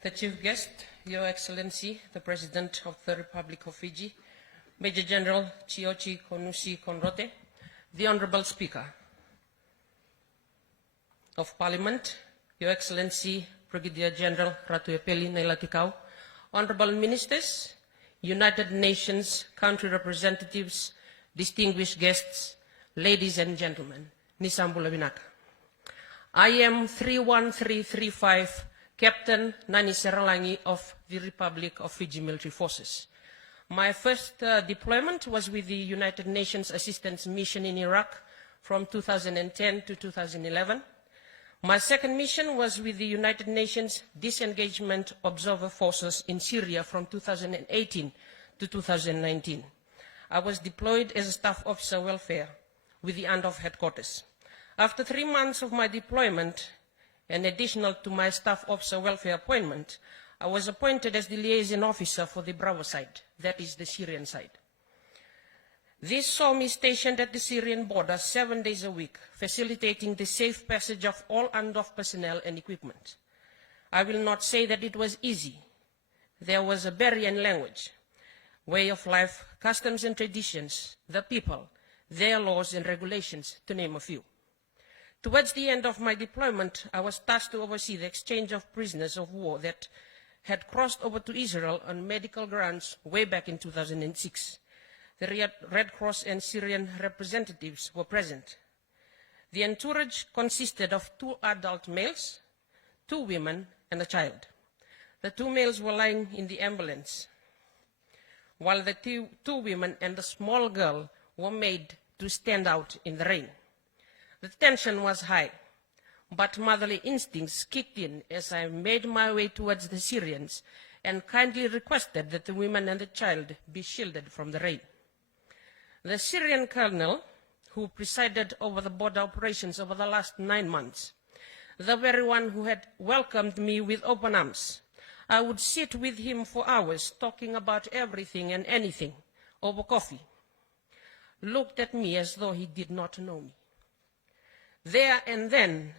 The Chief Guest, Your Excellency, the President of the Republic of Fiji, Major General Chiochi Konusi Konrote, the Honorable Speaker of Parliament, Your Excellency, Brigadier General Ratuepeli Nailatikau, Honorable Ministers, United Nations country representatives, distinguished guests, ladies and gentlemen, Nisambula Vinaka. I am 31335 Captain Nanise Ralangi of the Republic of Fiji Military Forces. My first deployment was with the United Nations Assistance Mission in Iraq from 2010 to 2011. My second mission was with the United Nations Disengagement Observer Forces in Syria from 2018 to 2019. I was deployed as a Staff Officer Welfare with the UNDOF headquarters. After 3 months of my deployment, and additional to my Staff Officer Welfare appointment, I was appointed as the liaison officer for the Bravo side, that is the Syrian side. This saw me stationed at the Syrian border 7 days a week, facilitating the safe passage of all UNDOF personnel and equipment. I will not say that it was easy. There was a barrier in language, way of life, customs and traditions, the people, their laws and regulations, to name a few. Towards the end of my deployment, I was tasked to oversee the exchange of prisoners of war that had crossed over to Israel on medical grounds way back in 2006. The Red Cross and Syrian representatives were present. The entourage consisted of 2 adult males, 2 women, and a child. The 2 males were lying in the ambulance, while the 2 women and the small girl were made to stand out in the rain. The tension was high, but motherly instincts kicked in as I made my way towards the Syrians and kindly requested that the women and the child be shielded from the rain. The Syrian colonel, who presided over the border operations over the last 9 months, the very one who had welcomed me with open arms, I would sit with him for hours talking about everything and anything over coffee, looked at me as though he did not know me. There and then,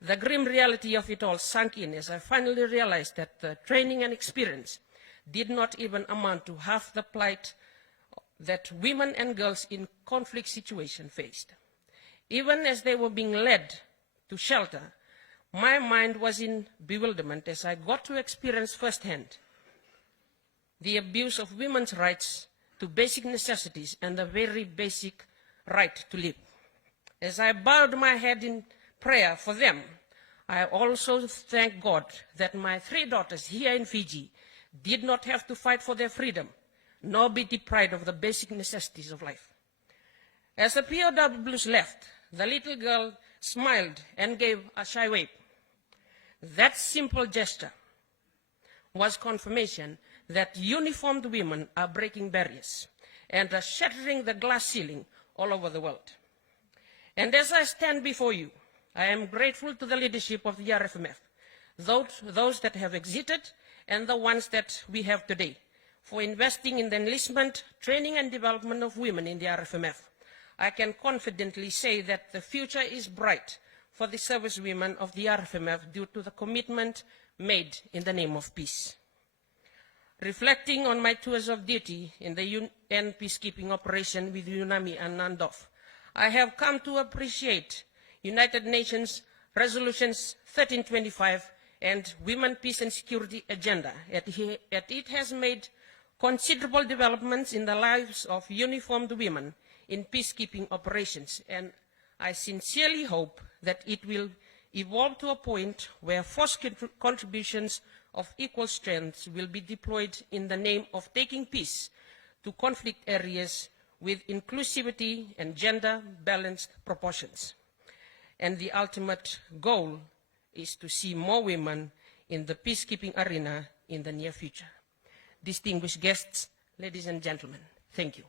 the grim reality of it all sank in as I finally realized that the training and experience did not even amount to half the plight that women and girls in conflict situations faced. Even as they were being led to shelter, my mind was in bewilderment as I got to experience firsthand the abuse of women's rights to basic necessities and the very basic right to live. As I bowed my head in prayer for them, I also thank God that my 3 daughters here in Fiji did not have to fight for their freedom, nor be deprived of the basic necessities of life. As the POWs left, the little girl smiled and gave a shy wave. That simple gesture was confirmation that uniformed women are breaking barriers and are shattering the glass ceiling all over the world. And as I stand before you, I am grateful to the leadership of the RFMF, those that have exited and the ones that we have today, for investing in the enlistment, training and development of women in the RFMF. I can confidently say that the future is bright for the servicewomen of the RFMF due to the commitment made in the name of peace. Reflecting on my tours of duty in the UN peacekeeping operation with UNAMI and NANDOF, I have come to appreciate United Nations Resolutions 1325 and Women, Peace and Security Agenda, as it has made considerable developments in the lives of uniformed women in peacekeeping operations, and I sincerely hope that it will evolve to a point where force contributions of equal strength will be deployed in the name of taking peace to conflict areas with inclusivity and gender-balanced proportions. And the ultimate goal is to see more women in the peacekeeping arena in the near future. Distinguished guests, ladies and gentlemen, thank you.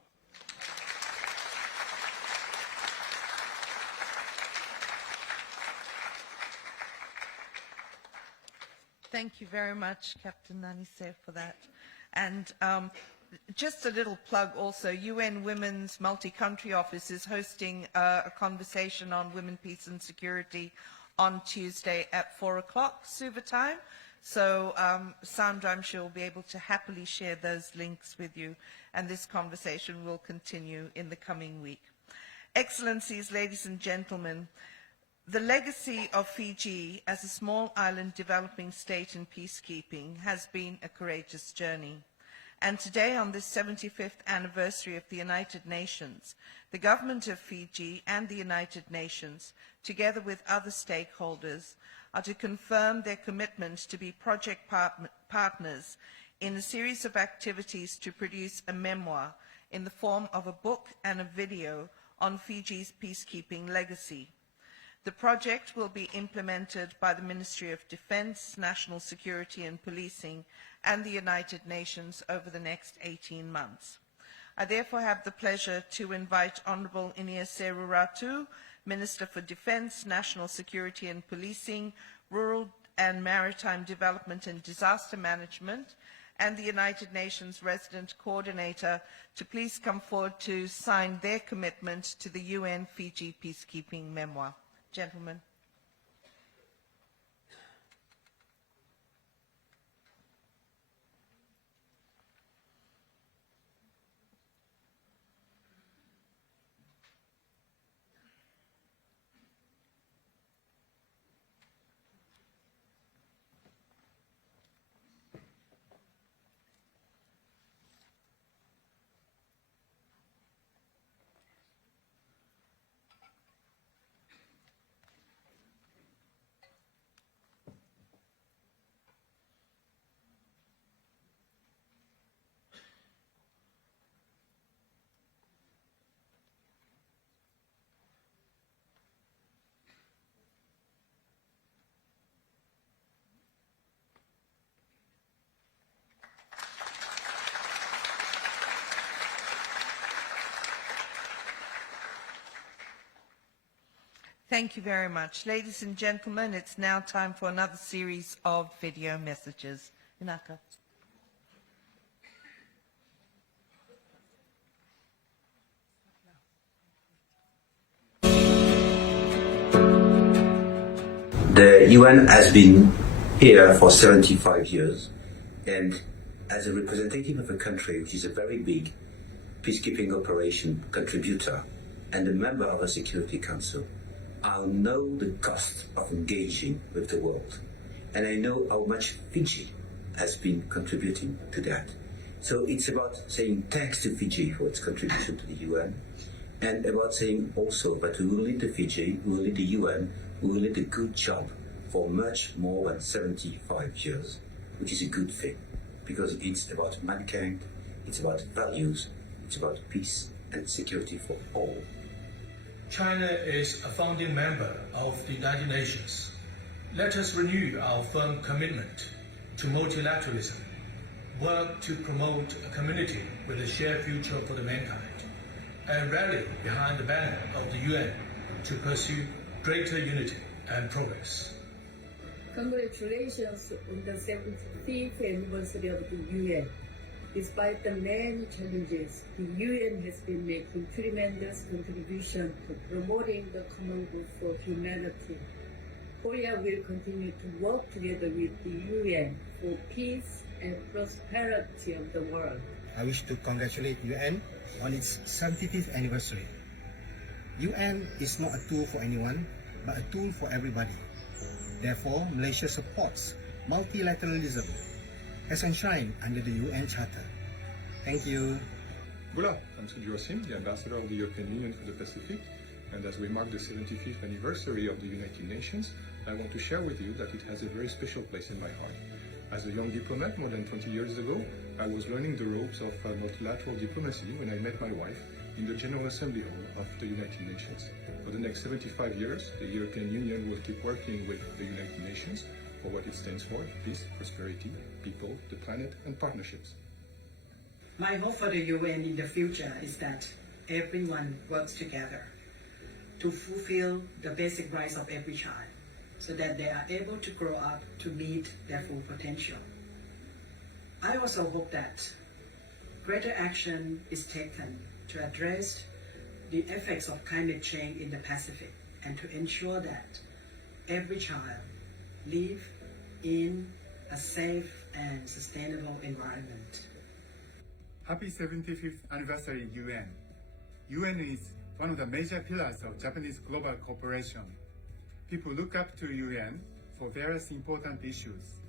Thank you very much, Captain Nanise, for that. And just a little plug also, UN Women's Multi-Country Office is hosting a conversation on women, peace and security on Tuesday at 4 o'clock, Suva time. So Sandra, I'm sure, will be able to happily share those links with you, and this conversation will continue in the coming week. Excellencies, ladies and gentlemen, the legacy of Fiji as a small island developing state in peacekeeping has been a courageous journey. And today, on this 75th anniversary of the United Nations, the government of Fiji and the United Nations, together with other stakeholders, are to confirm their commitment to be project partners in a series of activities to produce a memoir in the form of a book and a video on Fiji's peacekeeping legacy. The project will be implemented by the Ministry of Defence, National Security and Policing and the United Nations over the next 18 months. I therefore have the pleasure to invite Honourable Inieseru Ratu, Minister for Defence, National Security and Policing, Rural and Maritime Development and Disaster Management, and the United Nations Resident Coordinator to please come forward to sign their commitment to the UN Fiji Peacekeeping Memoir. Gentlemen. Thank you very much. Ladies and gentlemen, it's now time for another series of video messages. Inaka. The UN has been here for 75 years, and as a representative of a country which is a very big peacekeeping operation contributor and a member of the Security Council, I know the cost of engaging with the world, and I know how much Fiji has been contributing to that. So it's about saying thanks to Fiji for its contribution to the UN, and about saying also that we will lead the Fiji, we will lead the UN, we will lead a good job for much more than 75 years, which is a good thing. because it's about mankind, it's about values, it's about peace and security for all. China is a founding member of the United Nations. Let us renew our firm commitment to multilateralism, work to promote a community with a shared future for the mankind, and rally behind the banner of the UN to pursue greater unity and progress. Congratulations on the 75th anniversary of the UN. Despite the many challenges, the UN has been making tremendous contribution to promoting the common good for humanity. Korea will continue to work together with the UN for peace and prosperity of the world. I wish to congratulate UN on its 75th anniversary. UN is not a tool for anyone, but a tool for everybody. Therefore, Malaysia supports multilateralism as enshrined under the UN Charter. Thank you. Hola, I'm Suva, the Ambassador of the European Union for the Pacific, and as we mark the 75th anniversary of the United Nations, I want to share with you that it has a very special place in my heart. As a young diplomat more than 20 years ago, I was learning the ropes of multilateral diplomacy when I met my wife in the General Assembly Hall of the United Nations. For the next 75 years, the European Union will keep working with the United Nations for what it stands for: peace, prosperity, people, the planet, and partnerships. My hope for the UN in the future is that everyone works together to fulfill the basic rights of every child so that they are able to grow up to meet their full potential. I also hope that greater action is taken to address the effects of climate change in the Pacific and to ensure that every child live in a safe and sustainable environment. Happy 75th anniversary, UN. UN is one of the major pillars of Japanese global cooperation. People look up to UN for various important issues.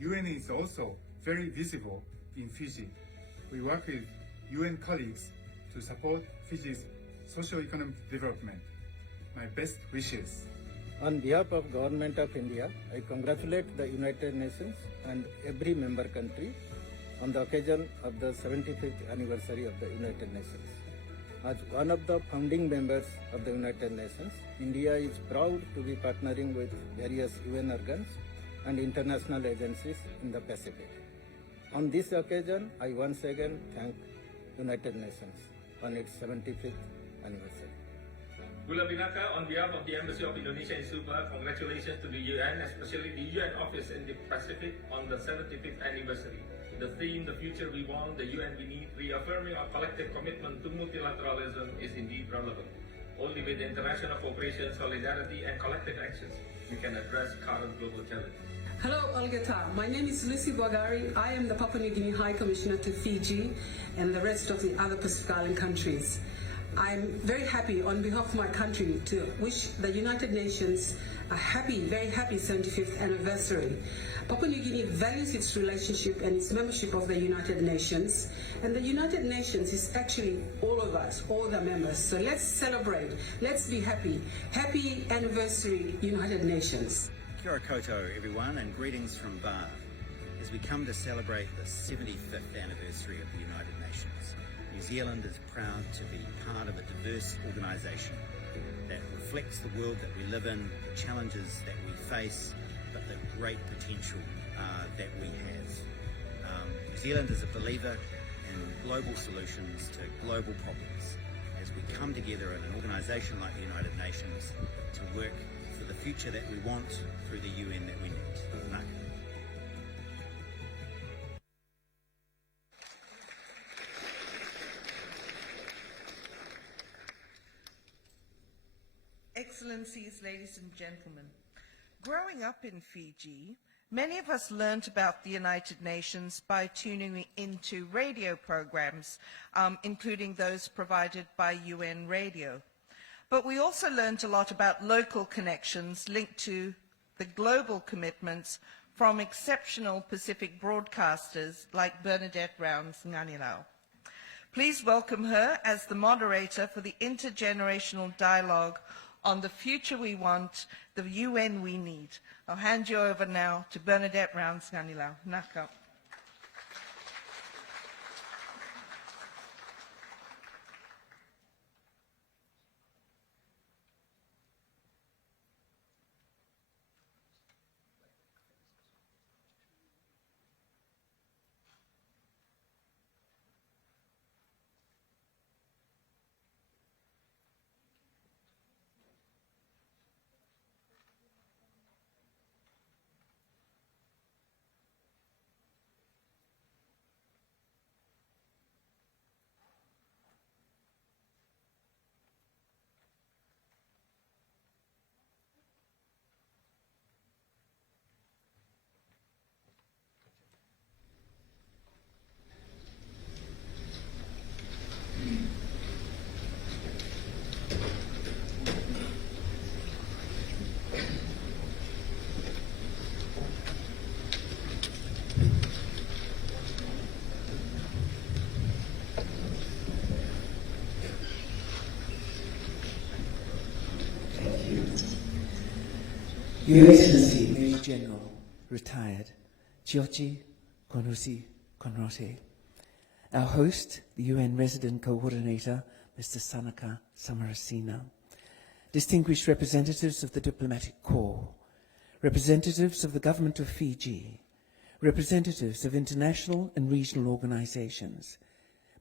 UN is also very visible in Fiji. We work with UN colleagues to support Fiji's socio-economic development. My best wishes. On behalf of Government of India, I congratulate the United Nations and every member country on the occasion of the 75th anniversary of the United Nations. As one of the founding members of the United Nations, India is proud to be partnering with various UN organs and international agencies in the Pacific. On this occasion, I once again thank United Nations on its 75th anniversary. Gula Binaka, on behalf of the Embassy of Indonesia in Suva, congratulations to the UN, especially the UN office in the Pacific on the 75th anniversary. The theme, the future we want, the UN we need, reaffirming our collective commitment to multilateralism is indeed relevant. Only with international cooperation, solidarity, and collective actions, we can address current global challenges. Hello, Olgata. My name is Lucy Bwagari. I am the Papua New Guinea High Commissioner to Fiji and the rest of the other Pacific Island countries. I'm very happy on behalf of my country to wish the United Nations a happy, very happy 75th anniversary. Papua New Guinea values its relationship and its membership of the United Nations, and the United Nations is actually all of us, all the members. So let's celebrate, let's be happy. Happy anniversary, United Nations. Kia ora koutou, everyone, and greetings from Bath as we come to celebrate the 75th anniversary of the United Nations. New Zealand is proud to be part of a diverse organisation that reflects the world that we live in, the challenges that we face, but the great potential that we have. New Zealand is a believer in global solutions to global problems as we come together in an organisation like the United Nations to work for the future that we want through the UN that we need. Mark. Excellencies, ladies and gentlemen, growing up in Fiji, many of us learned about the United Nations by tuning into radio programs, including those provided by UN Radio. But we also learned a lot about local connections linked to the global commitments from exceptional Pacific broadcasters like Bernadette Rounds Nganilao. Please welcome her as the moderator for the intergenerational dialogue on the future we want, the UN we need. I'll hand you over now to Bernadette Rounds Nganilao. Naka. Your Excellency, Major General, retired, Chiochi Konusi Konrote. Our host, the UN Resident Coordinator, Mr. Sanaka Samarasina. Distinguished representatives of the Diplomatic Corps, representatives of the Government of Fiji, representatives of international and regional organizations,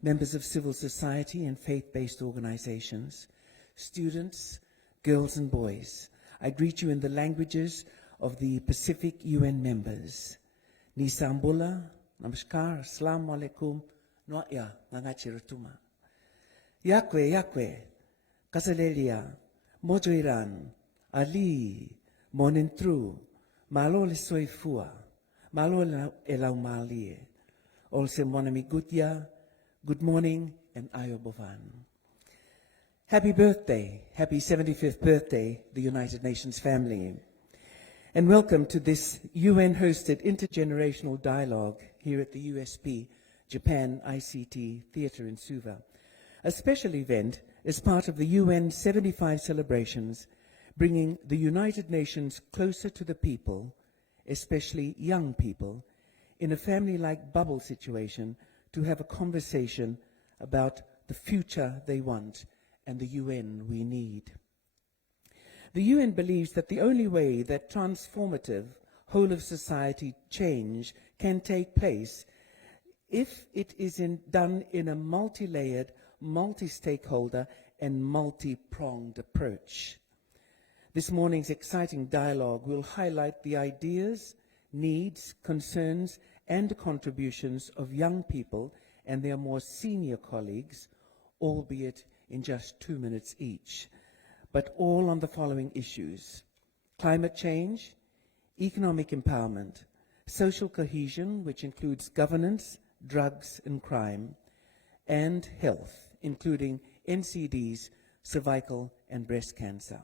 members of civil society and faith-based organizations, students, girls and boys, I greet you in the languages of the Pacific UN members. Nisambula, Namaskar, Assalamu Alaikum, Noa'ya, Nangachiratuma. Yakwe, Yakwe, Kasalelia, Mojoiran, Ali, Monintru, Malo le Soifua, Malo elau Malie, also Monami Gutya, good morning and Ayobovan. Happy birthday, happy 75th birthday, the United Nations family. And welcome to this UN-hosted intergenerational dialogue here at the USP Japan ICT Theatre in Suva, a special event as part of the UN 75 celebrations, bringing the United Nations closer to the people, especially young people, in a family-like bubble situation to have a conversation about the future they want and the UN we need. The UN believes that the only way that transformative whole-of-society change can take place if it is done in a multi-layered, multi-stakeholder and multi-pronged approach. This morning's exciting dialogue will highlight the ideas, needs, concerns and contributions of young people and their more senior colleagues, albeit in just 2 minutes each, but all on the following issues: climate change, economic empowerment, social cohesion, which includes governance, drugs and crime, and health, including NCDs, cervical and breast cancer.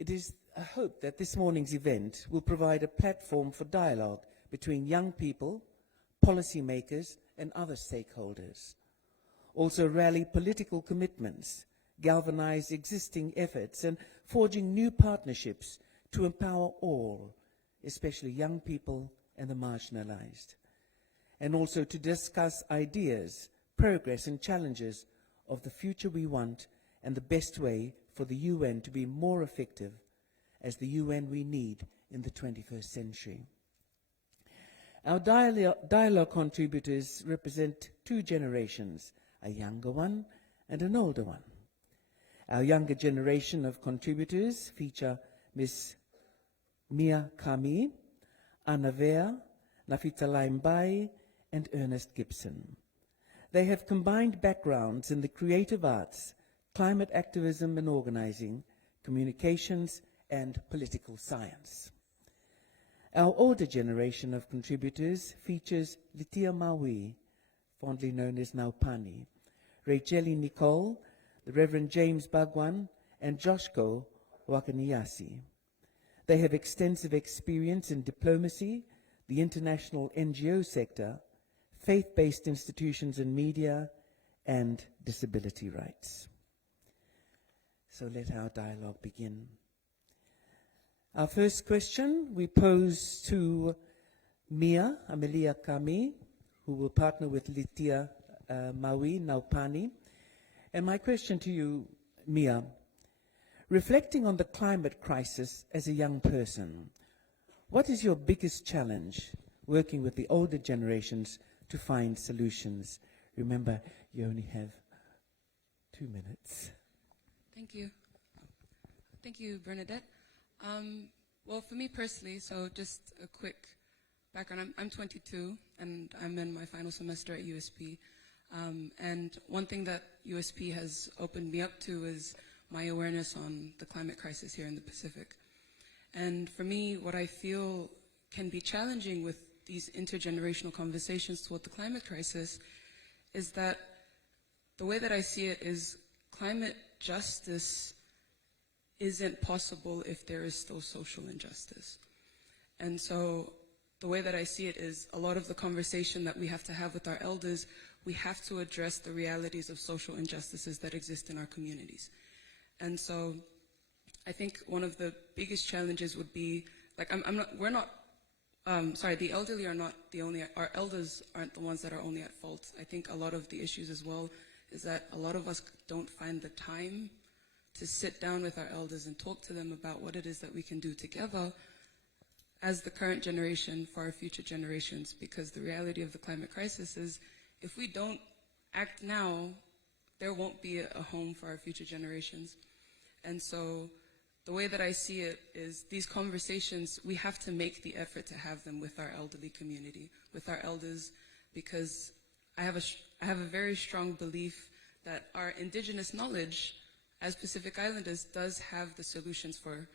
It is a hope that this morning's event will provide a platform for dialogue between young people, policymakers and other stakeholders. Also rally political commitments, galvanize existing efforts and forging new partnerships to empower all, especially young people and the marginalized. And also to discuss ideas, progress and challenges of the future we want and the best way for the UN to be more effective as the UN we need in the 21st century. Our dialogue contributors represent two generations, a younger one and an older one. Our younger generation of contributors feature Ms. Mia Kami, Anna Vea, Nafita Laimbai, and Ernest Gibson. They have combined backgrounds in the creative arts, climate activism and organizing, communications, and political science. Our older generation of contributors features Litia Maui, fondly known as Naupani, Racheli Nicole, the Reverend James Bagwan, and Joshko Wakaniasi. They have extensive experience in diplomacy, the international NGO sector, faith-based institutions and media, and disability rights. So let our dialogue begin. Our first question we pose to Mia Amelia Kami, who will partner with Litia Maui Naupani. And my question to you, Mia, reflecting on the climate crisis as a young person, what is your biggest challenge working with the older generations to find solutions? Remember, you only have 2 minutes. Thank you. Thank you, Bernadette. Well, for me personally, so just a quick background. I'm 22, and I'm in my final semester at USP. And one thing that USP has opened me up to is my awareness on the climate crisis here in the Pacific. And for me, what I feel can be challenging with these intergenerational conversations toward the climate crisis is that the way that I see it is climate justice isn't possible if there is still social injustice. And so the way that I see it is a lot of the conversation that we have to have with our elders, we have to address the realities of social injustices that exist in our communities. And so I think one of the biggest challenges would be, like, the elderly are not the only, our elders aren't the ones that are only at fault. I think a lot of the issues as well is that a lot of us don't find the time to sit down with our elders and talk to them about what it is that we can do together as the current generation for our future generations, because the reality of the climate crisis is if we don't act now, there won't be a home for our future generations. And so the way that I see it is these conversations, we have to make the effort to have them with our elderly community, with our elders, because I have a very strong belief that our indigenous knowledge as Pacific Islanders does have the solutions for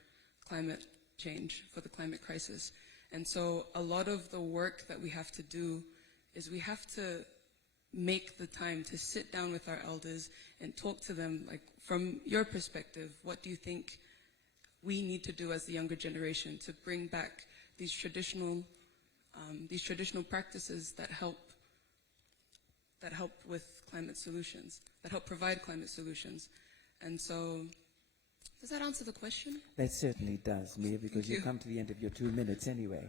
climate change, for the climate crisis. And so a lot of the work that we have to do is we have to make the time to sit down with our elders and talk to them, like, from your perspective, what do you think we need to do as the younger generation to bring back these traditional practices that help with climate solutions, that help provide climate solutions. And so, does that answer the question? That certainly does, Mia, because you've come to the end of your 2 minutes anyway.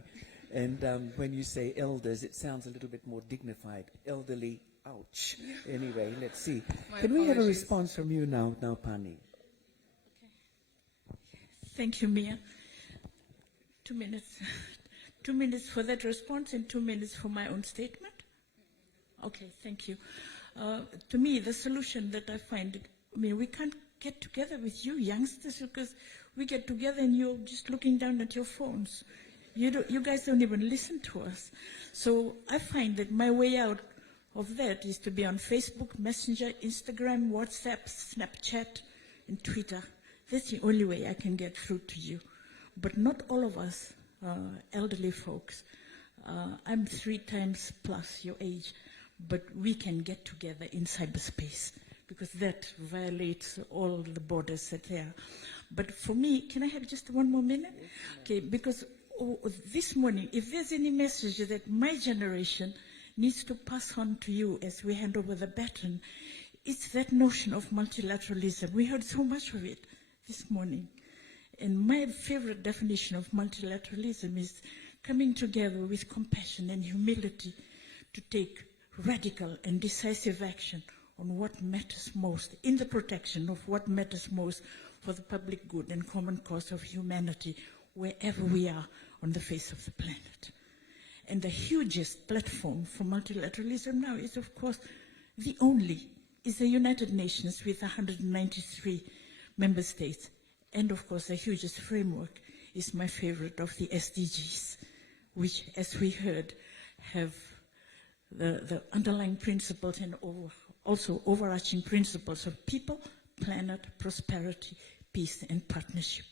And when you say elders, it sounds a little bit more dignified. Elderly, ouch. Anyway, let's see. Can we have a response from you now, Pani? Thank you, Mia. 2 minutes. 2 minutes for that response and 2 minutes for my own statement. Okay, thank you. To me, the solution that I find, we can't get together with you youngsters because we get together and you're just looking down at your phones. You guys don't even listen to us. So I find that my way out of that is to be on Facebook, Messenger, Instagram, WhatsApp, Snapchat, and Twitter. That's the only way I can get through to you. But not all of us, elderly folks. I'm 3 times plus your age, but we can get together in cyberspace because that violates all the borders that there are. But for me, can I have just 1 more minute? Okay, because this morning, if there's any message that my generation needs to pass on to you as we hand over the baton, it's that notion of multilateralism. We heard so much of it this morning. And my favorite definition of multilateralism is coming together with compassion and humility to take radical and decisive action on what matters most, in the protection of what matters most for the public good and common cause of humanity, wherever we are on the face of the planet. And the hugest platform for multilateralism now is, of course, the United Nations with 193 member states. And, of course, the hugest framework is my favorite of the SDGs, which, as we heard, have the underlying principles and also overarching principles of people, planet, prosperity, peace, and partnership.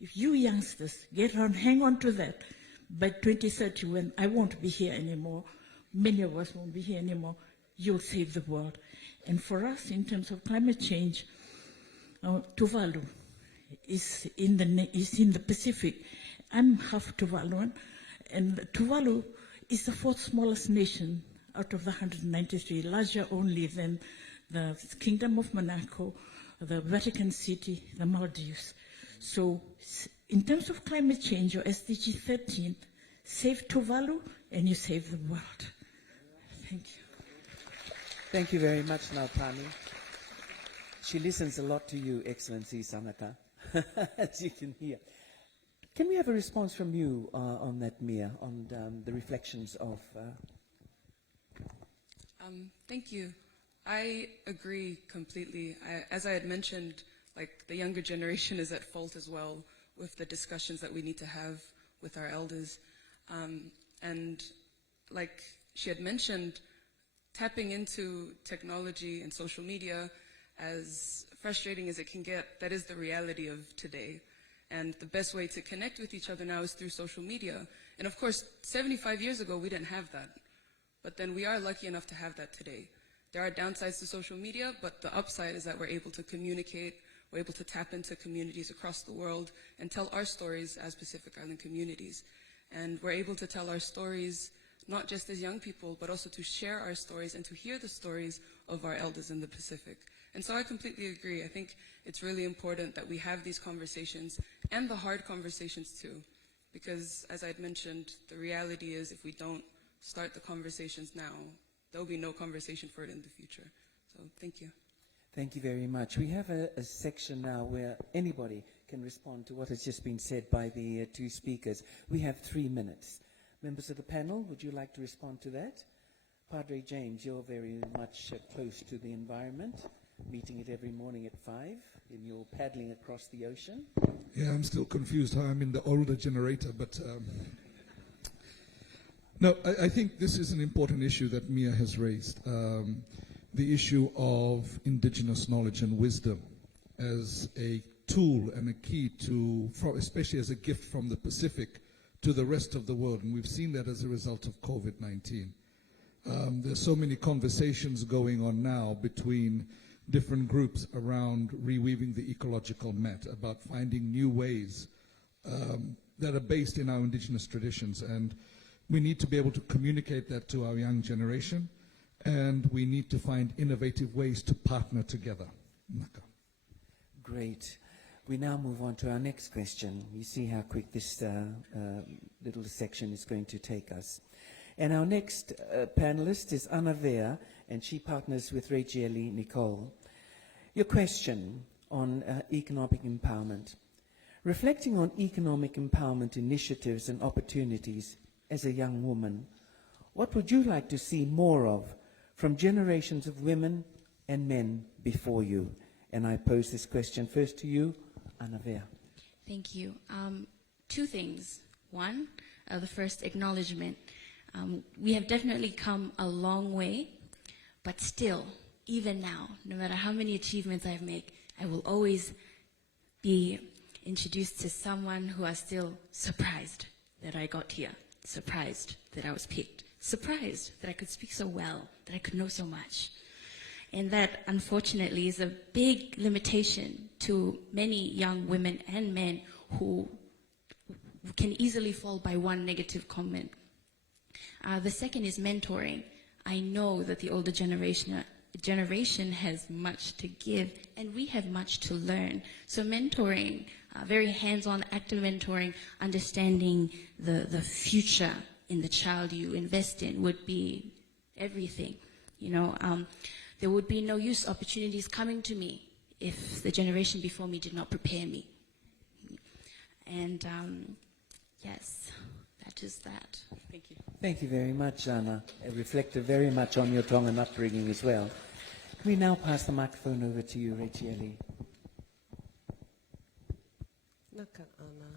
If you youngsters get on, hang on to that, by 2030, when I won't be here anymore, many of us won't be here anymore, you'll save the world. And for us, in terms of climate change, Tuvalu is in the Pacific. I'm half Tuvaluan, and Tuvalu is the 4th smallest nation out of the 193, larger only than the Kingdom of Monaco, the Vatican City, the Maldives. So in terms of climate change, your SDG 13, save Tuvalu and you save the world. Thank you. Thank you very much, Naupani. She listens a lot to you, Excellency Sanaka, as you can hear. Can we have a response from you on that, Mia, on the reflections of... Thank you. I agree completely. As I had mentioned, like, the younger generation is at fault as well with the discussions that we need to have with our elders. And like she had mentioned, tapping into technology and social media, as frustrating as it can get, that is the reality of today. And the best way to connect with each other now is through social media. And of course, 75 years ago, we didn't have that. But then we are lucky enough to have that today. There are downsides to social media, but the upside is that we're able to communicate, we're able to tap into communities across the world and tell our stories as Pacific Island communities. And we're able to tell our stories not just as young people, but also to share our stories and to hear the stories of our elders in the Pacific. And so I completely agree. I think it's really important that we have these conversations and the hard conversations too. Because as I'd mentioned, the reality is if we don't start the conversations now, there'll be no conversation for it in the future. So thank you. Thank you very much. We have a section now where anybody can respond to what has just been said by the two speakers. We have 3 minutes. Members of the panel, would you like to respond to that? Padre James, you're very much close to the environment, meeting it every morning at 5, and you're paddling across the ocean. Yeah, I'm still confused how I'm in the older generator, but no, I think this is an important issue that Mia has raised. The issue of indigenous knowledge and wisdom as a tool and a key to, especially as a gift from the Pacific to the rest of the world. And we've seen that as a result of COVID-19. There's so many conversations going on now between different groups around reweaving the ecological net, about finding new ways that are based in our indigenous traditions. And we need to be able to communicate that to our young generation. And we need to find innovative ways to partner together. Great. We now move on to our next question. You see how quick this little section is going to take us. And our next panelist is Anna Vea, and she partners with Regieli Nicole. Your question on economic empowerment. Reflecting on economic empowerment initiatives and opportunities as a young woman, what would you like to see more of from generations of women and men before you? And I pose this question first to you, Anna Vea. Thank you. 2 things. One, the first, acknowledgement. We have definitely come a long way, but still, even now, no matter how many achievements I've made, I will always be introduced to someone who are still surprised that I got here, surprised that I was picked, surprised that I could speak so well, that I could know so much. And that, unfortunately, is a big limitation to many young women and men who can easily fall by one negative comment. The second is mentoring. I know that the older generation has much to give, and we have much to learn. So mentoring, very hands-on, active mentoring, understanding the future in the child you invest in would be everything. You know, there would be no use opportunities coming to me if the generation before me did not prepare me. And yes, that is that. Thank you. Thank you very much, Anna. It reflected very much on your Tongan upbringing as well. Can we now pass the microphone over to you, Regieli? Naka Anna.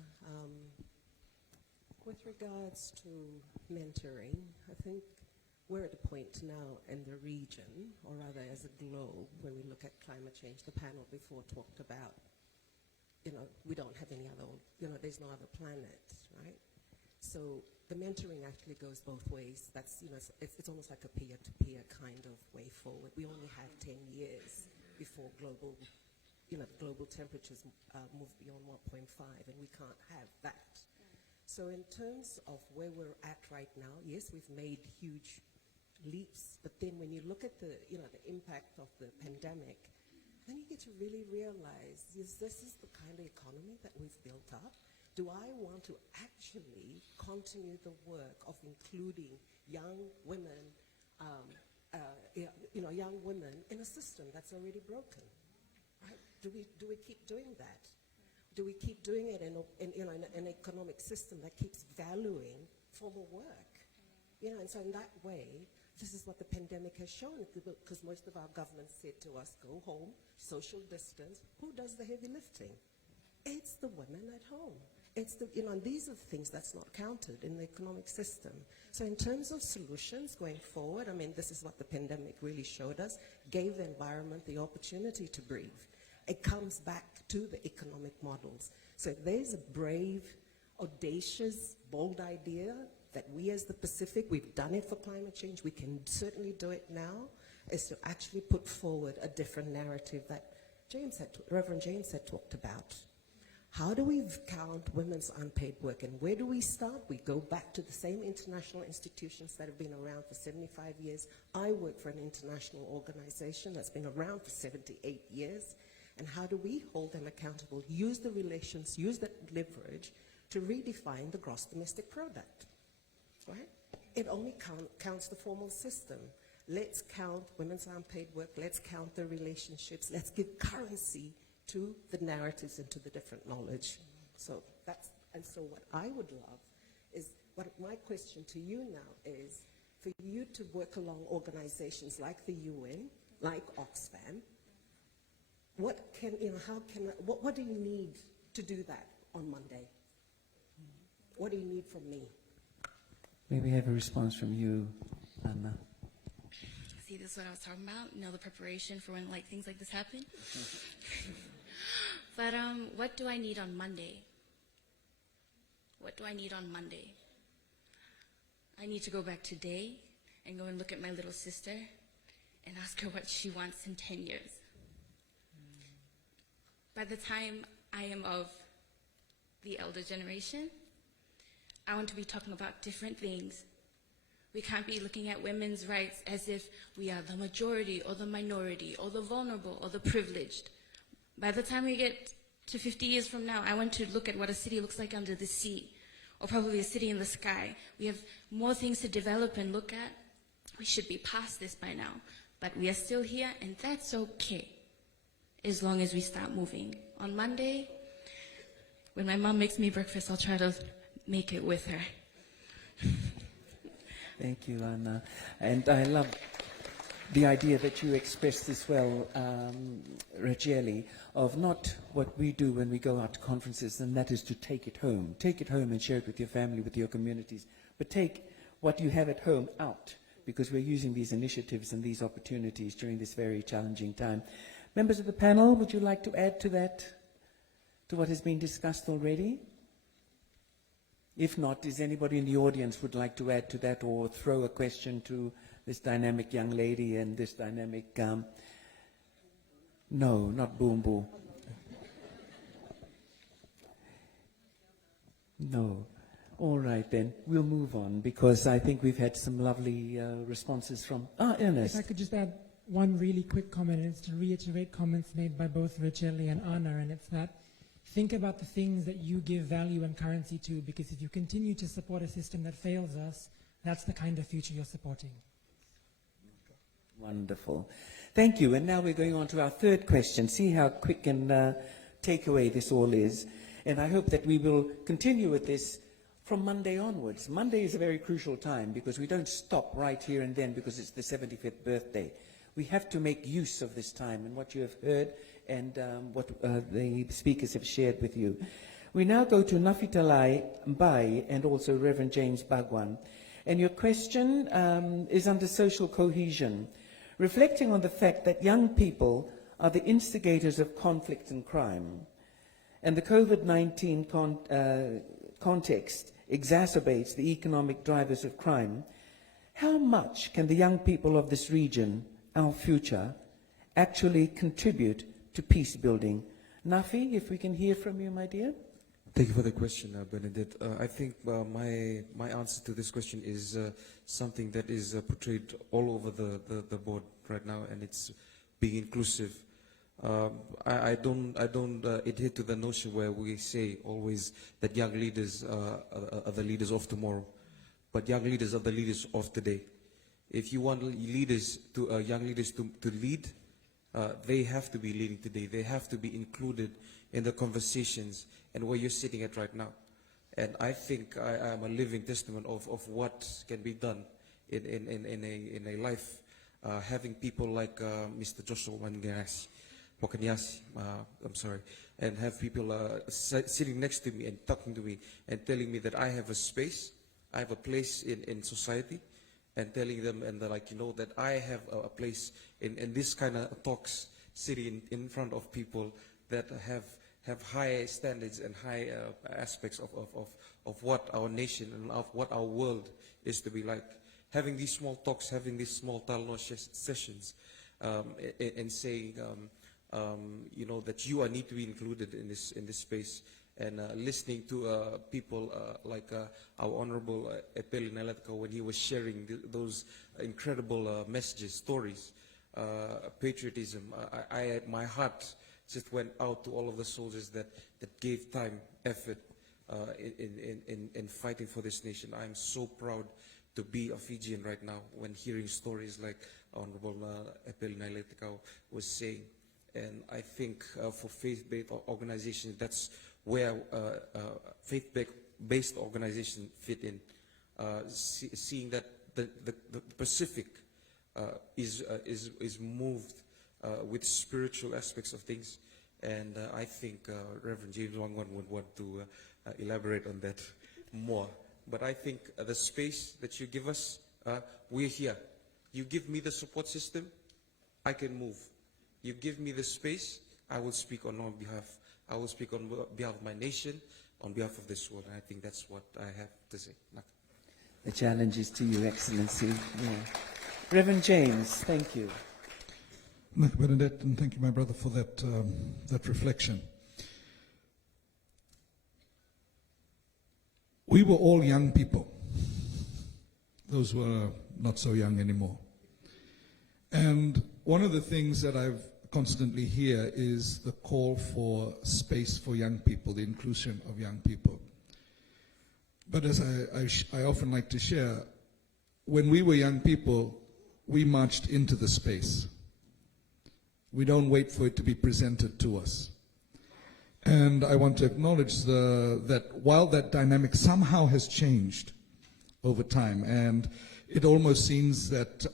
With regards to mentoring, I think we're at a point now in the region, or rather as a globe, when we look at climate change. The panel before talked about, you know, we don't have any other, you know, there's no other planet, right? So the mentoring actually goes both ways. That's, you know, it's almost like a peer-to-peer kind of way forward. We only have 10 years before global, you know, global temperatures move beyond 1.5, and we can't have that. So in terms of where we're at right now, yes, we've made huge leaps, but then when you look at the, you know, the impact of the pandemic, then you get to really realize, this is the kind of economy that we've built up. Do I want to actually continue the work of including young women, you know, young women in a system that's already broken? Right? Do we keep doing that? Do we keep doing it in you know, in an economic system that keeps valuing formal work? You know, and so in that way, this is what the pandemic has shown, because most of our governments said to us, go home, social distance. Who does the heavy lifting? It's the women at home. It's the, you know, and these are the things that's not counted in the economic system. So in terms of solutions going forward, I mean, this is what the pandemic really showed us, gave the environment the opportunity to breathe. It comes back to the economic models. So if there's a brave, audacious, bold idea that we as the Pacific, we've done it for climate change, we can certainly do it now, is to actually put forward a different narrative that Reverend James had talked about. How do we count women's unpaid work? And where do we start? We go back to the same international institutions that have been around for 75 years. I work for an international organization that's been around for 78 years. And how do we hold them accountable? Use the relations, use the leverage to redefine the gross domestic product, right? It only counts the formal system. Let's count women's unpaid work. Let's count the relationships. Let's give currency to the narratives and to the different knowledge. So what I would love is, my question to you now is for you to work along organizations like the UN, like Oxfam. What do you need to do that on Monday? What do you need from me? Maybe have a response from you, Anna. See, this is what I was talking about, the preparation for when things like this happen. But what do I need on Monday? What do I need on Monday? I need to go back today and go and look at my little sister and ask her what she wants in 10 years. By the time I am of the elder generation, I want to be talking about different things. We can't be looking at women's rights as if we are the majority or the minority or the vulnerable or the privileged. By the time we get to 50 years from now, I want to look at what a city looks like under the sea, or probably a city in the sky. We have more things to develop and look at. We should be past this by now, but we are still here, and that's okay, as long as we start moving. On Monday, when my mom makes me breakfast, I'll try to make it with her. Thank you, Anna. And I love the idea that you expressed as well, Racheli, of not what we do when we go out to conferences, and that is to take it home. Take it home and share it with your family, with your communities. But take what you have at home out, because we're using these initiatives and these opportunities during this very challenging time. Members of the panel, would you like to add to that, to what has been discussed already? If not, is anybody in the audience would like to add to that or throw a question to this dynamic young lady and this dynamic... no, not Boom Boom. No. All right, then. We'll move on, because I think we've had some lovely responses from... Ernest. If I could just add one really quick comment, and it's to reiterate comments made by both Racheli and Anna, and it's that think about the things that you give value and currency to, because if you continue to support a system that fails us, that's the kind of future you're supporting. Wonderful. Thank you. And now we're going on to our third question. See how quick and takeaway this all is. And I hope that we will continue with this from Monday onwards. Monday is a very crucial time, because we don't stop right here and then because it's the 75th birthday. We have to make use of this time and what you have heard and what the speakers have shared with you. We now go to Nafitalai Mbai and also Reverend James Bagwan. And your question is under social cohesion, reflecting on the fact that young people are the instigators of conflict and crime. And the COVID-19 context exacerbates the economic drivers of crime. How much can the young people of this region, our future, actually contribute to peace building? Nafi, if we can hear from you, my dear. Thank you for the question, Bernadette. I think my answer to this question is something that is portrayed all over the board right now, and it's being inclusive. I don't adhere to the notion where we say always that young leaders are the leaders of tomorrow, but young leaders are the leaders of today. If you want leaders young leaders to lead, they have to be leading today. They have to be included in the conversations and where you're sitting at right now. And I think I am a living testament of what can be done in a life. Having people like Mr. Joshua Wakanyasi, I'm sorry, and have people sitting next to me and talking to me and telling me that I have a space, I have a place in society, and telling them and they're like, that I have a place in this kind of talks, sitting in front of people that have high standards and high aspects of what our nation and of what our world is to be like. Having these small talks, having these small talno sessions, and saying, that you need to be included in this space, And listening to people like our Honorable Epeli Nailatika when he was sharing those incredible messages, stories, patriotism, my heart just went out to all of the soldiers that gave time, effort in fighting for this nation. I'm so proud to be a Fijian right now when hearing stories like Honorable Epeli Nailatika was saying. And I think for faith-based organizations, that's where faith-based organizations fit in. Seeing that the Pacific is moved with spiritual aspects of things, and I think Reverend James Wangwan would want to elaborate on that more. But I think the space that you give us, we're here. You give me the support system, I can move. You give me the space, I will speak on our behalf. I will speak on behalf of my nation, on behalf of this world, and I think that's what I have to say. The challenge is to you, Excellency. Yeah. Reverend James, thank you. Thank you, Bernadette, and thank you, my brother, for that, that reflection. We were all young people. Those who are not so young anymore. And one of the things that I've constantly hear is the call for space for young people, the inclusion of young people. But as I often like to share, when we were young people, we marched into the space. We don't wait for it to be presented to us. And I want to acknowledge that while that dynamic somehow has changed over time, and it almost seems that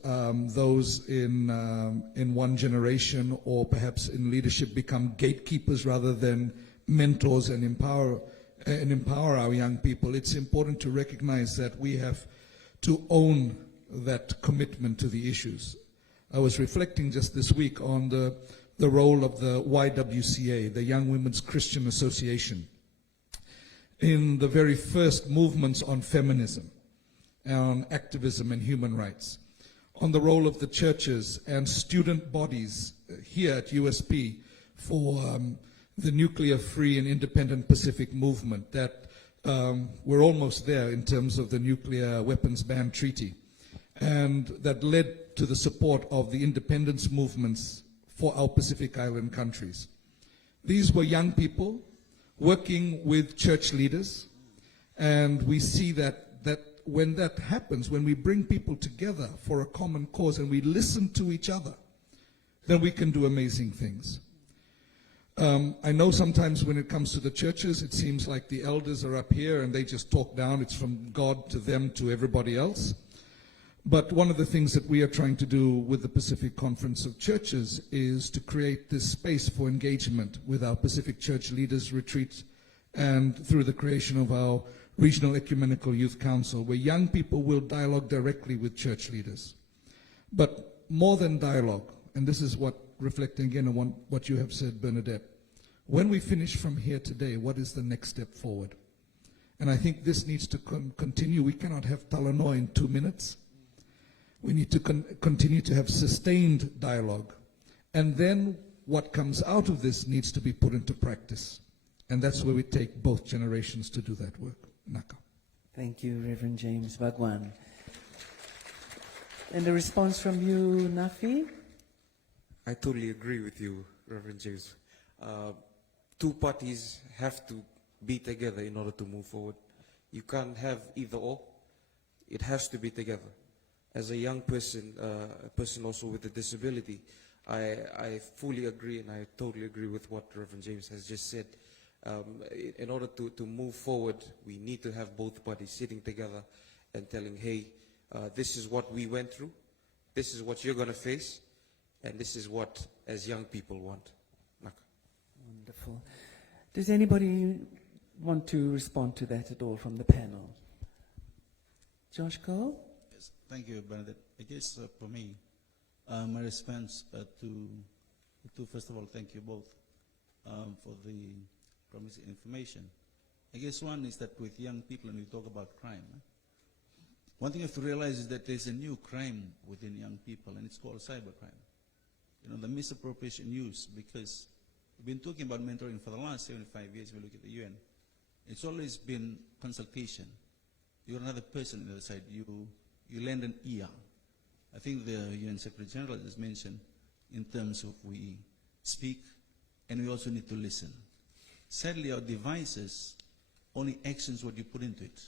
those in one generation or perhaps in leadership become gatekeepers rather than mentors and empower our young people. It's important to recognize that we have to own that commitment to the issues. I was reflecting just this week on the role of the YWCA, the Young Women's Christian Association, in the very first movements on feminism, on activism and human rights, on the role of the churches and student bodies here at USP for the nuclear-free and independent Pacific movement, that we're almost there in terms of the nuclear weapons ban treaty, and that led to the support of the independence movements for our Pacific Island countries. These were young people working with church leaders, and we see that when that happens, when we bring people together for a common cause and we listen to each other, then we can do amazing things. I know sometimes when it comes to the churches, it seems like the elders are up here and they just talk down. It's from God to them to everybody else. But one of the things that we are trying to do with the Pacific Conference of Churches is to create this space for engagement with our Pacific Church Leaders Retreat and through the creation of our Regional Ecumenical Youth Council, where young people will dialogue directly with church leaders. But more than dialogue, and this is what, reflecting again on what you have said, Bernadette, when we finish from here today, what is the next step forward? And I think this needs to continue. We cannot have Talanoa in 2 minutes. We need to continue to have sustained dialogue. And then what comes out of this needs to be put into practice. And that's where we take both generations to do that work. Naka. Thank you, Reverend James Bhagwan. And a response from you, Nafi? I totally agree with you, Reverend James. Two parties have to be together in order to move forward. You can't have either or. It has to be together. As a young person, a person also with a disability, I fully agree, and I totally agree with what Reverend James has just said. In order to move forward, we need to have both parties sitting together and telling, hey, this is what we went through, this is what you're going to face, and this is what, as young people, want. Wonderful. Does anybody want to respond to that at all from the panel? Josh Cole? Yes, thank you, Bernadette. I guess for me, my response to first of all, thank you both for the promising information. I guess one is that with young people, and we talk about crime, one thing you have to realize is that there's a new crime within young people, and it's called cybercrime. You know, the misappropriation use, because we've been talking about mentoring for the last 75 years. We look at the UN. It's always been consultation. You're another person on the other side. You lend an ear. I think the UN Secretary General has mentioned in terms of we speak and we also need to listen. Sadly, our devices only actions what you put into it.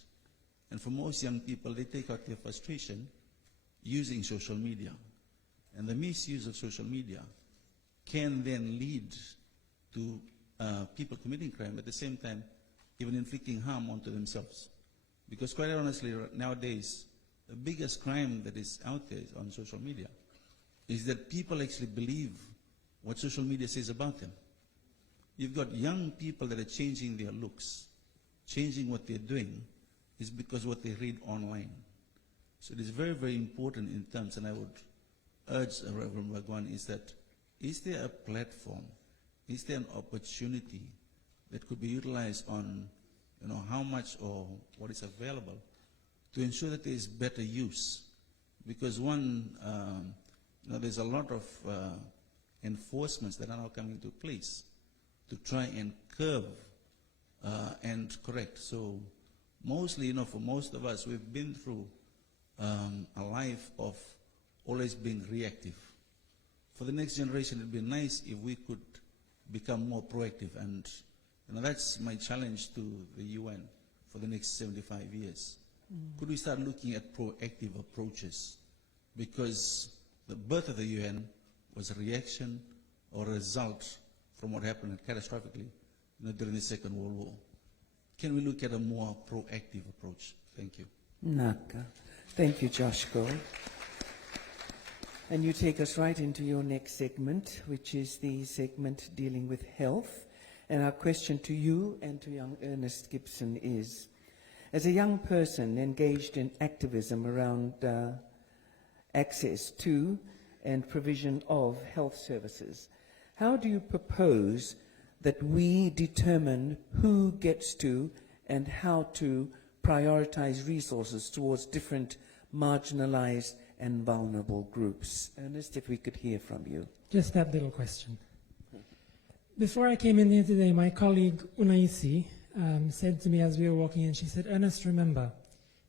And for most young people, they take out their frustration using social media. And the misuse of social media can then lead to people committing crime, at the same time even inflicting harm onto themselves. Because quite honestly, nowadays, the biggest crime that is out there on social media is that people actually believe what social media says about them. You've got young people that are changing their looks, changing what they're doing, is because what they read online. So it is very, very important in terms, and I would urge Reverend Bhagwan, is there a platform, is there an opportunity that could be utilized on, how much or what is available to ensure that there is better use? Because there's a lot of enforcements that are now coming into place to try and curb and correct. So mostly, for most of us, we've been through a life of always being reactive. For the next generation, it'd be nice if we could become more proactive, and that's my challenge to the UN for the next 75 years. Could we start looking at proactive approaches? Because the birth of the UN was a reaction or a result from what happened catastrophically during the Second World War. Can we look at a more proactive approach? Thank you. Naka. Thank you, Joshko. And you take us right into your next segment, which is the segment dealing with health. And our question to you and to young Ernest Gibson is, as a young person engaged in activism around access to and provision of health services, how do you propose that we determine who gets to and how to prioritize resources towards different marginalized and vulnerable groups? Ernest, if we could hear from you. Just that little question. Before I came in here today, my colleague Unaisi said to me as we were walking in, she said, "Ernest, remember,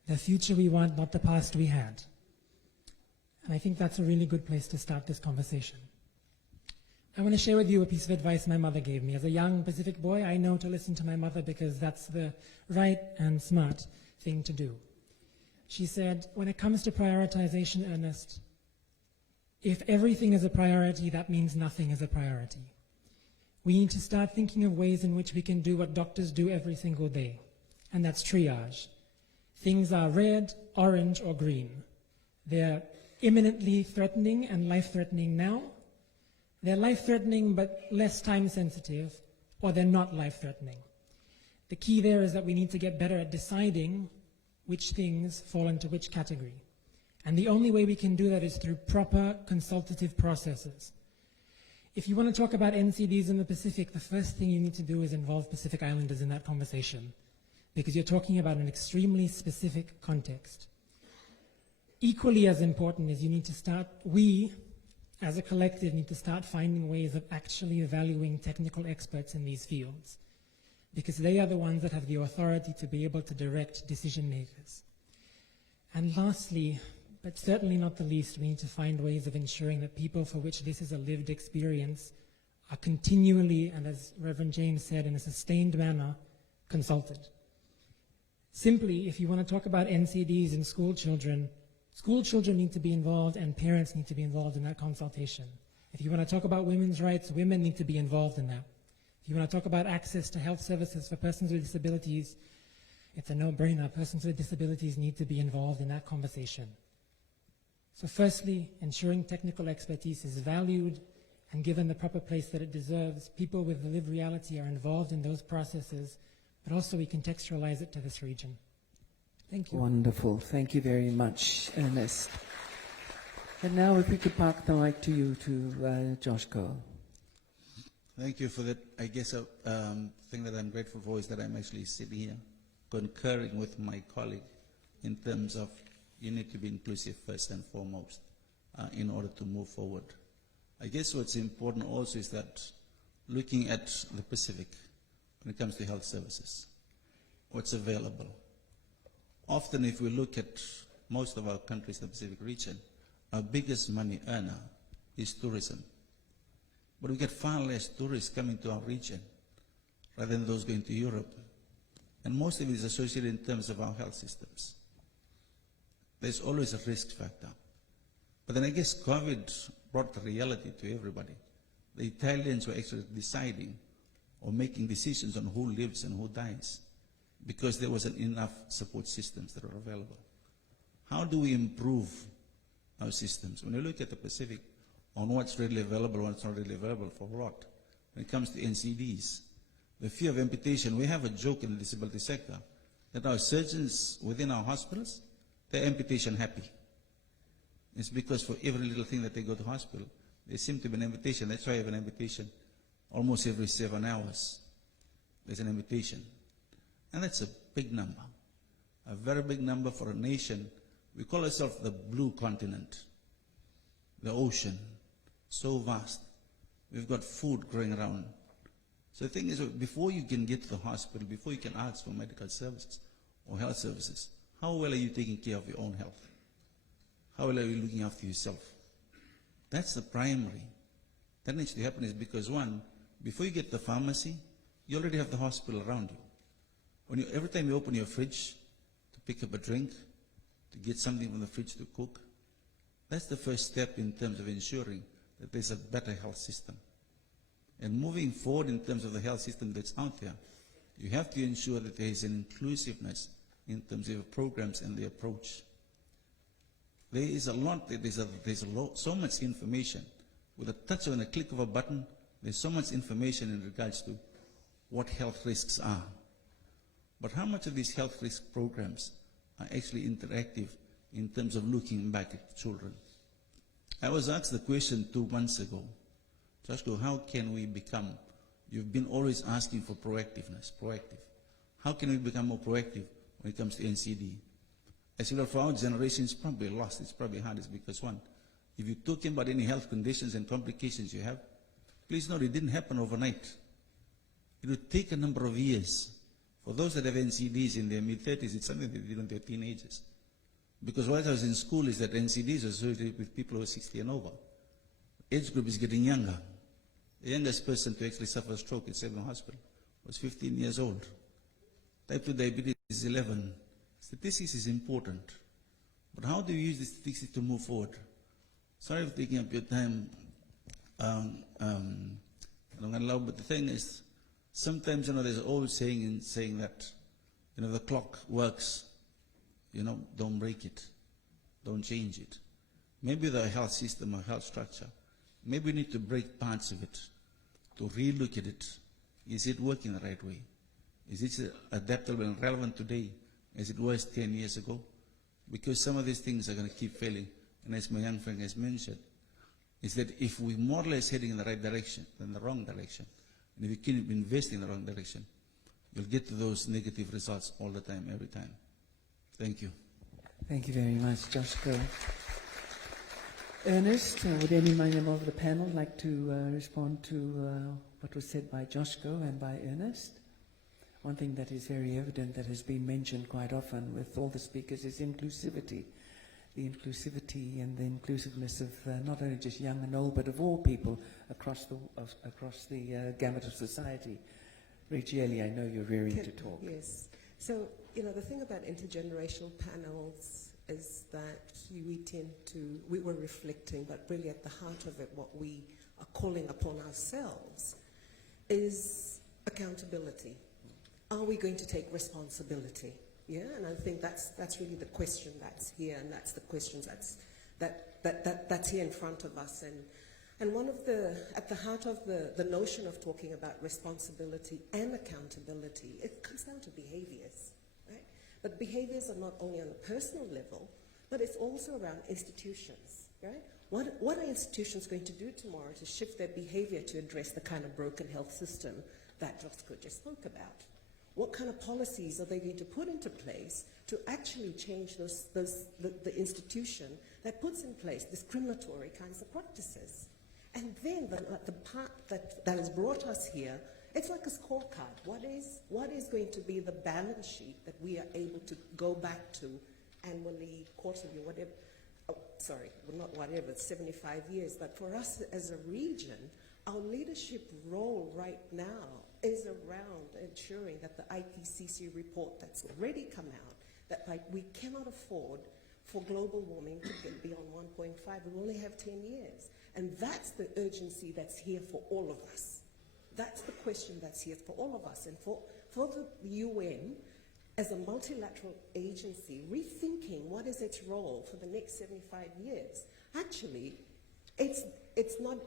the future we want, not the past we had." And I think that's a really good place to start this conversation. I want to share with you a piece of advice my mother gave me. As a young Pacific boy, I know to listen to my mother because that's the right and smart thing to do. She said, when it comes to prioritization, Ernest, if everything is a priority, that means nothing is a priority. We need to start thinking of ways in which we can do what doctors do every single day, and that's triage. Things are red, orange, or green. They're imminently threatening and life-threatening now. They're life-threatening but less time-sensitive, or they're not life-threatening. The key there is that we need to get better at deciding which things fall into which category. And the only way we can do that is through proper consultative processes. If you want to talk about NCDs in the Pacific, the first thing you need to do is involve Pacific Islanders in that conversation, because you're talking about an extremely specific context. Equally as important is we, as a collective, need to start finding ways of actually valuing technical experts in these fields, because they are the ones that have the authority to be able to direct decision makers. And lastly, but certainly not the least, we need to find ways of ensuring that people for which this is a lived experience are continually, and as Reverend James said, in a sustained manner, consulted. Simply, if you want to talk about NCDs and school children need to be involved and parents need to be involved in that consultation. If you want to talk about women's rights, women need to be involved in that. If you want to talk about access to health services for persons with disabilities, it's a no-brainer. Persons with disabilities need to be involved in that conversation. So firstly, ensuring technical expertise is valued and given the proper place that it deserves. People with the lived reality are involved in those processes, but also we contextualize it to this region. Thank you. Wonderful. Thank you very much, Ernest. And now if we could park the mic to you, to Josh Cole. Thank you for that. I guess a thing that I'm grateful for is that I'm actually sitting here concurring with my colleague in terms of you need to be inclusive first and foremost in order to move forward. I guess what's important also is that looking at the Pacific when it comes to health services, what's available. Often if we look at most of our countries in the Pacific region, our biggest money earner is tourism. But we get far less tourists coming to our region rather than those going to Europe. And most of it is associated in terms of our health systems. There's always a risk factor. But then I guess COVID brought the reality to everybody. The Italians were actually deciding or making decisions on who lives and who dies because there wasn't enough support systems that were available. How do we improve our systems? When you look at the Pacific on what's readily available, what's not readily available for what, when it comes to NCDs, the fear of amputation, we have a joke in the disability sector that our surgeons within our hospitals, they're amputation happy. It's because for every little thing that they go to hospital, there seems to be an amputation. That's why I have an amputation almost every 7 hours. There's an amputation. And that's a big number, a very big number for a nation. We call ourselves the blue continent, the ocean, so vast. We've got food growing around. So the thing is, before you can get to the hospital, before you can ask for medical services or health services, how well are you taking care of your own health? How well are you looking after yourself? That's the primary. That needs to happen is because, one, before you get to the pharmacy, you already have the hospital around you. Every time you open your fridge to pick up a drink, to get something from the fridge to cook, that's the first step in terms of ensuring that there's a better health system. And moving forward in terms of the health system that's out there, you have to ensure that there is an inclusiveness in terms of programs and the approach. There is a lot, so much information. With a touch and a click of a button, there's so much information in regards to what health risks are. But how much of these health risk programs are actually interactive in terms of looking back at children? I was asked the question 2 months ago, Joshua, how can we become, you've been always asking for proactiveness, proactive. How can we become more proactive when it comes to NCD? I said, well, for our generation, it's probably lost. It's probably hardest because, one, if you're talking about any health conditions and complications you have, please note it didn't happen overnight. It would take a number of years. For those that have NCDs in their mid-30s, it's something they did when they're teenagers. Because what I was in school is that NCDs are associated with people who are 60 and over. Age group is getting younger. The youngest person to actually suffer a stroke in Seven Hospital was 15 years old. Type 2 diabetes is 11. Statistics is important. But how do you use the statistics to move forward? Sorry for taking up your time, but the thing is, sometimes, there's an old saying that, the clock works, don't break it, don't change it. Maybe the health system or health structure, maybe we need to break parts of it to re-look at it. Is it working the right way? Is it adaptable and relevant today as it was 10 years ago? Because some of these things are going to keep failing. And as my young friend has mentioned, is that if we're more or less heading in the right direction than the wrong direction, and if you keep investing in the wrong direction, you'll get to those negative results all the time, every time. Thank you. Thank you very much, Joshua. Ernest, would any member of the panel like to respond to what was said by Joshua and by Ernest? One thing that is very evident that has been mentioned quite often with all the speakers is inclusivity. The inclusivity and the inclusiveness of not only just young and old, but of all people across the gamut of society. Racheli, I know you're rearing to talk. Yes. So, the thing about intergenerational panels is that we were reflecting, but really at the heart of it, what we are calling upon ourselves is accountability. Are we going to take responsibility? Yeah, and I think that's really the question that's here, and that's the questions that's here in front of us. And one of at the heart of the notion of talking about responsibility and accountability, it comes down to behaviors, right? But behaviors are not only on a personal level, but it's also around institutions, right? What are institutions going to do tomorrow to shift their behavior to address the kind of broken health system that Josko just spoke about? What kind of policies are they going to put into place to actually change the institution that puts in place discriminatory kinds of practices? And then the part that has brought us here It's like a scorecard. What is going to be the balance sheet that we are able to go back to annually, quarterly, whatever? Oh, sorry, well, not whatever, 75 years. But for us as a region, our leadership role right now is around ensuring that the IPCC report that's already come out, that like we cannot afford for global warming to get beyond 1.5. We only have 10 years. And that's the urgency that's here for all of us. That's the question that's here for all of us. And for the UN, as a multilateral agency, rethinking what is its role for the next 75 years. Actually, it's not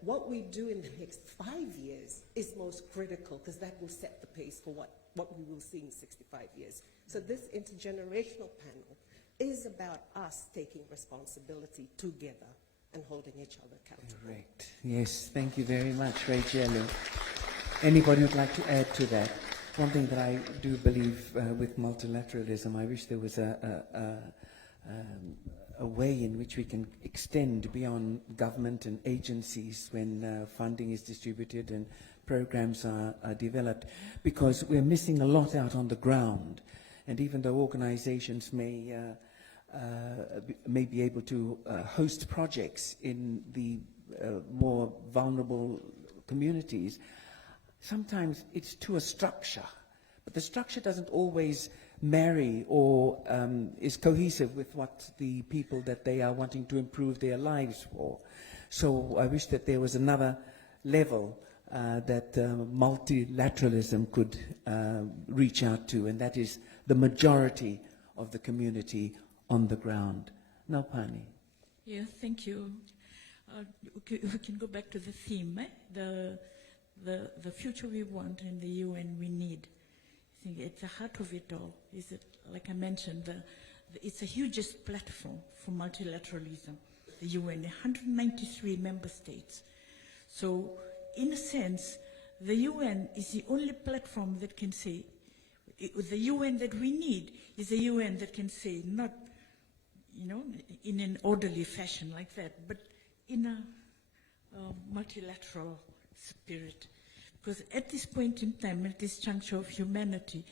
what we do in the next 5 years is most critical, because that will set the pace for what we will see in 65 years. So this intergenerational panel is about us taking responsibility together and holding each other accountable. Correct. Yes, thank you very much, Rachel. Anybody would like to add to that? One thing that I do believe with multilateralism, I wish there was a way in which we can extend beyond government and agencies when funding is distributed and programs are developed, because we're missing a lot out on the ground. And even though organizations may be able to host projects in the more vulnerable communities, sometimes it's to a structure, but the structure doesn't always marry or is cohesive with what the people that they are wanting to improve their lives for. So I wish that there was another level that multilateralism could reach out to, and that is the majority of the community on the ground. Now, Pani. Yeah, thank you. If we can go back to the theme, the future we want and the UN we need. I think at the heart of it all is that, like I mentioned, it's the hugest platform for multilateralism, the UN, 193 member states. So, in a sense, the UN is the only platform that can say, the UN that we need is a UN that can say, not, in an orderly fashion like that, but in a multilateral spirit. Because at this point in time, at this juncture of humanity,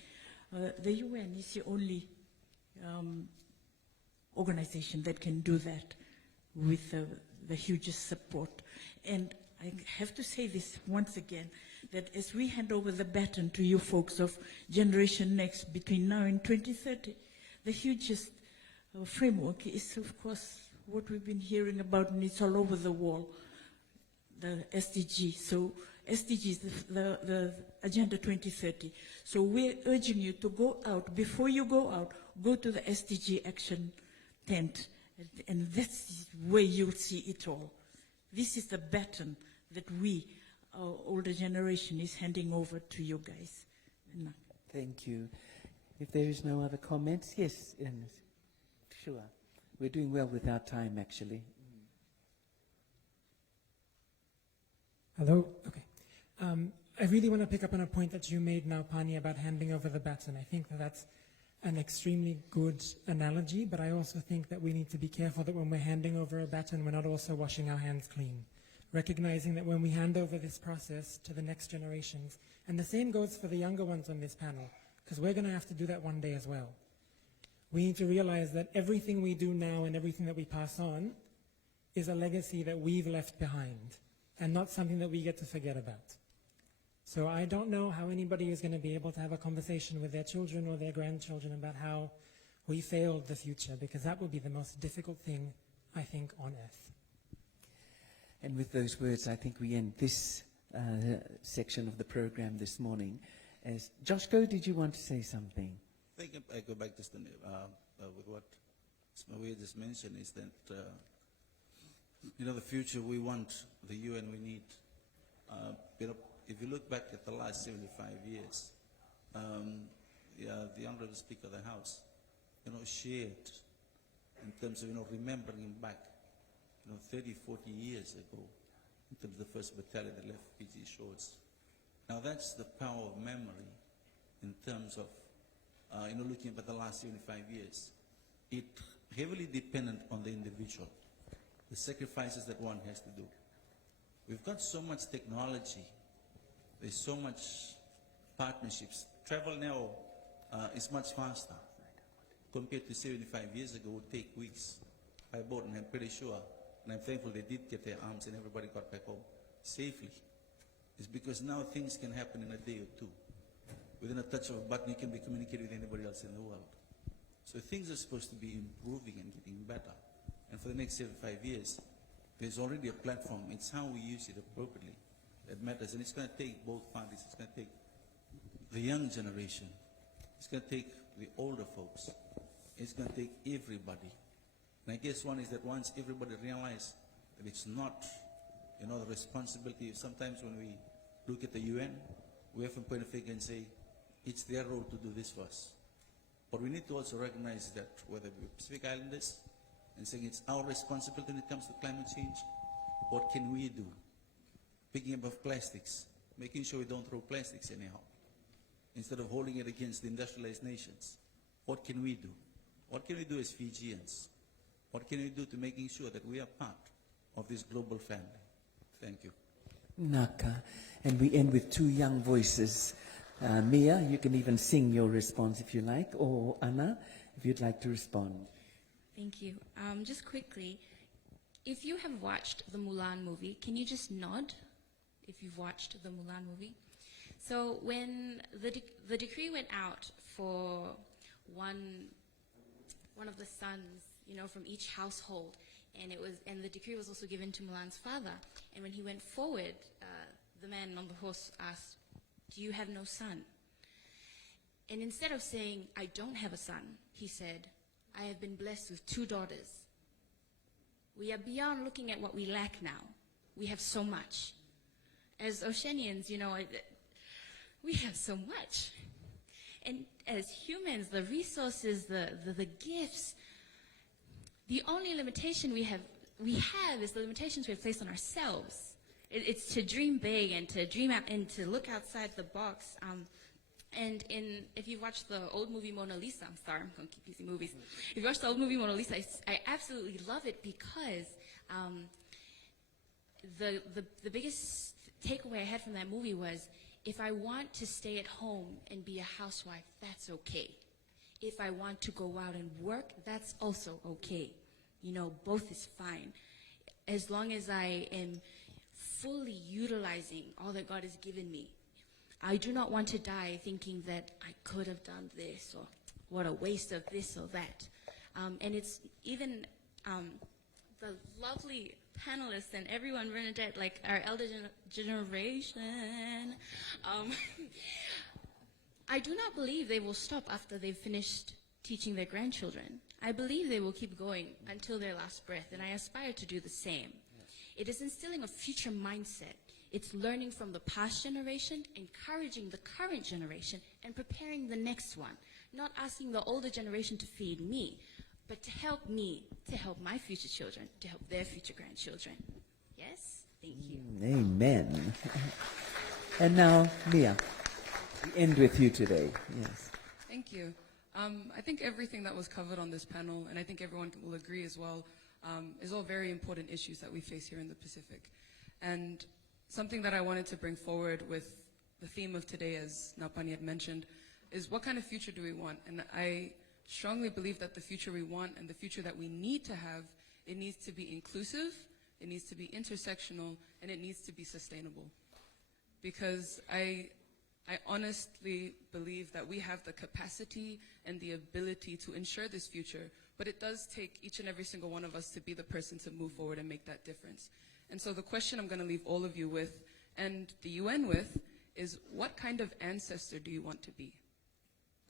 the UN is the only organization that can do that with the hugest support. And I have to say this once again, that as we hand over the baton to you folks of Generation Next between now and 2030, the hugest framework is, of course, what we've been hearing about, and it's all over the wall, the SDG. So SDGs, the Agenda 2030. So we're urging you to go out. Before you go out, go to the SDG action tent, and that's where you'll see it all. This is the baton that we, our older generation, is handing over to you guys. Thank you. If there is no other comments, yes, sure. We're doing well with our time, actually. Hello? Okay. I really want to pick up on a point that you made now, Pani, about handing over the baton. I think that that's an extremely good analogy, but I also think that we need to be careful that when we're handing over a baton, we're not also washing our hands clean. Recognizing that when we hand over this process to the next generations, and the same goes for the younger ones on this panel, because we're going to have to do that one day as well. We need to realize that everything we do now and everything that we pass on is a legacy that we've left behind, and not something that we get to forget about. So I don't know how anybody is going to be able to have a conversation with their children or their grandchildren about how we failed the future, because that will be the most difficult thing, I think, on earth. And with those words, I think we end this section of the program this morning. As Joshko, did you want to say something? I think I go back just with what Smawi just mentioned, is that the future we want, the UN we need. If you look back at the last 75 years, the Honorable Speaker of the House, shared in terms of remembering back, 30, 40 years ago, in terms of the first battalion that left Fiji shores. Now that's the power of memory in terms of looking at the last 75 years. It heavily dependent on the individual, the sacrifices that one has to do. We've got so much technology There's so much partnerships. Travel now is much faster. Compared to 75 years ago, it would take weeks by boat, and I'm pretty sure, and I'm thankful they did get their arms and everybody got back home safely. It's because now things can happen in a day or two. Within a touch of a button, you can be communicating with anybody else in the world. So things are supposed to be improving and getting better. And for the next 75 years, there's already a platform. It's how we use it appropriately that matters. And it's going to take both parties. It's going to take the young generation. It's going to take the older folks. It's going to take everybody. And I guess one is that once everybody realizes that it's not, the responsibility. Sometimes when we look at the UN, we often point a finger and say, it's their role to do this for us. But we need to also recognize that whether we're Pacific Islanders and saying it's our responsibility when it comes to climate change, what can we do? Picking up of plastics, making sure we don't throw plastics anyhow, instead of holding it against the industrialized nations. What can we do? What can we do as Fijians? What can we do to making sure that we are part of this global family? Thank you. Naka. And we end with two young voices. Mia, you can even sing your response if you like, or Anna, if you'd like to respond. Thank you. Just quickly, if you have watched the Mulan movie, can you just nod if you've watched the Mulan movie? So when the decree went out for one of the sons, from each household, and the decree was also given to Mulan's father. And when he went forward, the man on the horse asked, "Do you have no son?" And instead of saying, "I don't have a son," he said, "I have been blessed with 2 daughters." We are beyond looking at what we lack now. We have so much. As Oceanians, we have so much. And as humans, the resources, the gifts, the only limitation we have is the limitations we have placed on ourselves. It's to dream big and to dream out and to look outside the box. And if you've watched the old movie Mona Lisa, I'm sorry, I'm going to keep using movies. If you watched the old movie Mona Lisa, I absolutely love it because the biggest takeaway I had from that movie was, if I want to stay at home and be a housewife, that's okay. If I want to go out and work, that's also okay. Both is fine. As long as I am fully utilizing all that God has given me. I do not want to die thinking that I could have done this, or what a waste of this or that. And it's even the lovely panelists and everyone, Bernadette, like our elder generation, I do not believe they will stop after they've finished teaching their grandchildren. I believe they will keep going until their last breath, and I aspire to do the same. It is instilling a future mindset. It's learning from the past generation, encouraging the current generation, and preparing the next one. Not asking the older generation to feed me, but to help me, to help my future children, to help their future grandchildren. Yes? Thank you. Amen. And now, Mia, we end with you today. Yes. Thank you. I think everything that was covered on this panel, and I think everyone will agree as well, is all very important issues that we face here in the Pacific. And something that I wanted to bring forward with the theme of today, as Napani had mentioned, is what kind of future do we want? And I strongly believe that the future we want and the future that we need to have, it needs to be inclusive, it needs to be intersectional, and it needs to be sustainable. Because I honestly believe that we have the capacity and the ability to ensure this future, but it does take each and every single one of us to be the person to move forward and make that difference. And so the question I'm going to leave all of you with, and the UN with, is what kind of ancestor do you want to be?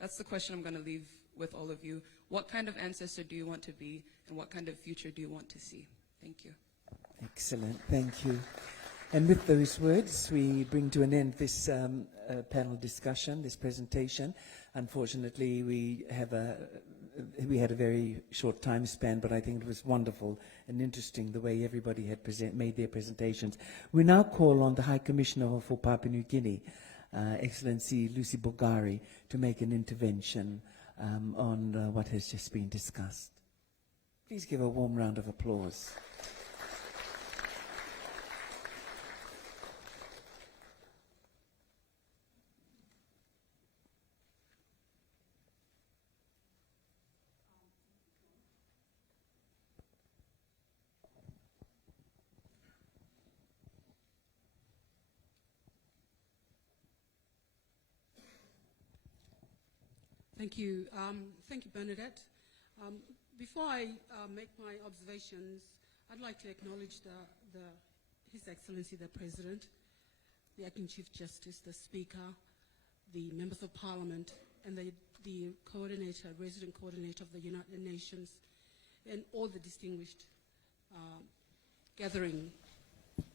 That's the question I'm going to leave with all of you. What kind of ancestor do you want to be, and what kind of future do you want to see? Thank you. Excellent. Thank you. And with those words, we bring to an end this panel discussion, this presentation. Unfortunately, we had a very short time span, but I think it was wonderful and interesting the way everybody had made their presentations. We now call on the High Commissioner for Papua New Guinea, Excellency Lucy Bogari, to make an intervention on what has just been discussed. Please give a warm round of applause. Thank you. Thank you, Bernadette. Before I make my observations, I'd like to acknowledge His Excellency the President, the Acting Chief Justice, the Speaker, the Members of Parliament, and the coordinator, resident coordinator of the United Nations, and all the distinguished gathering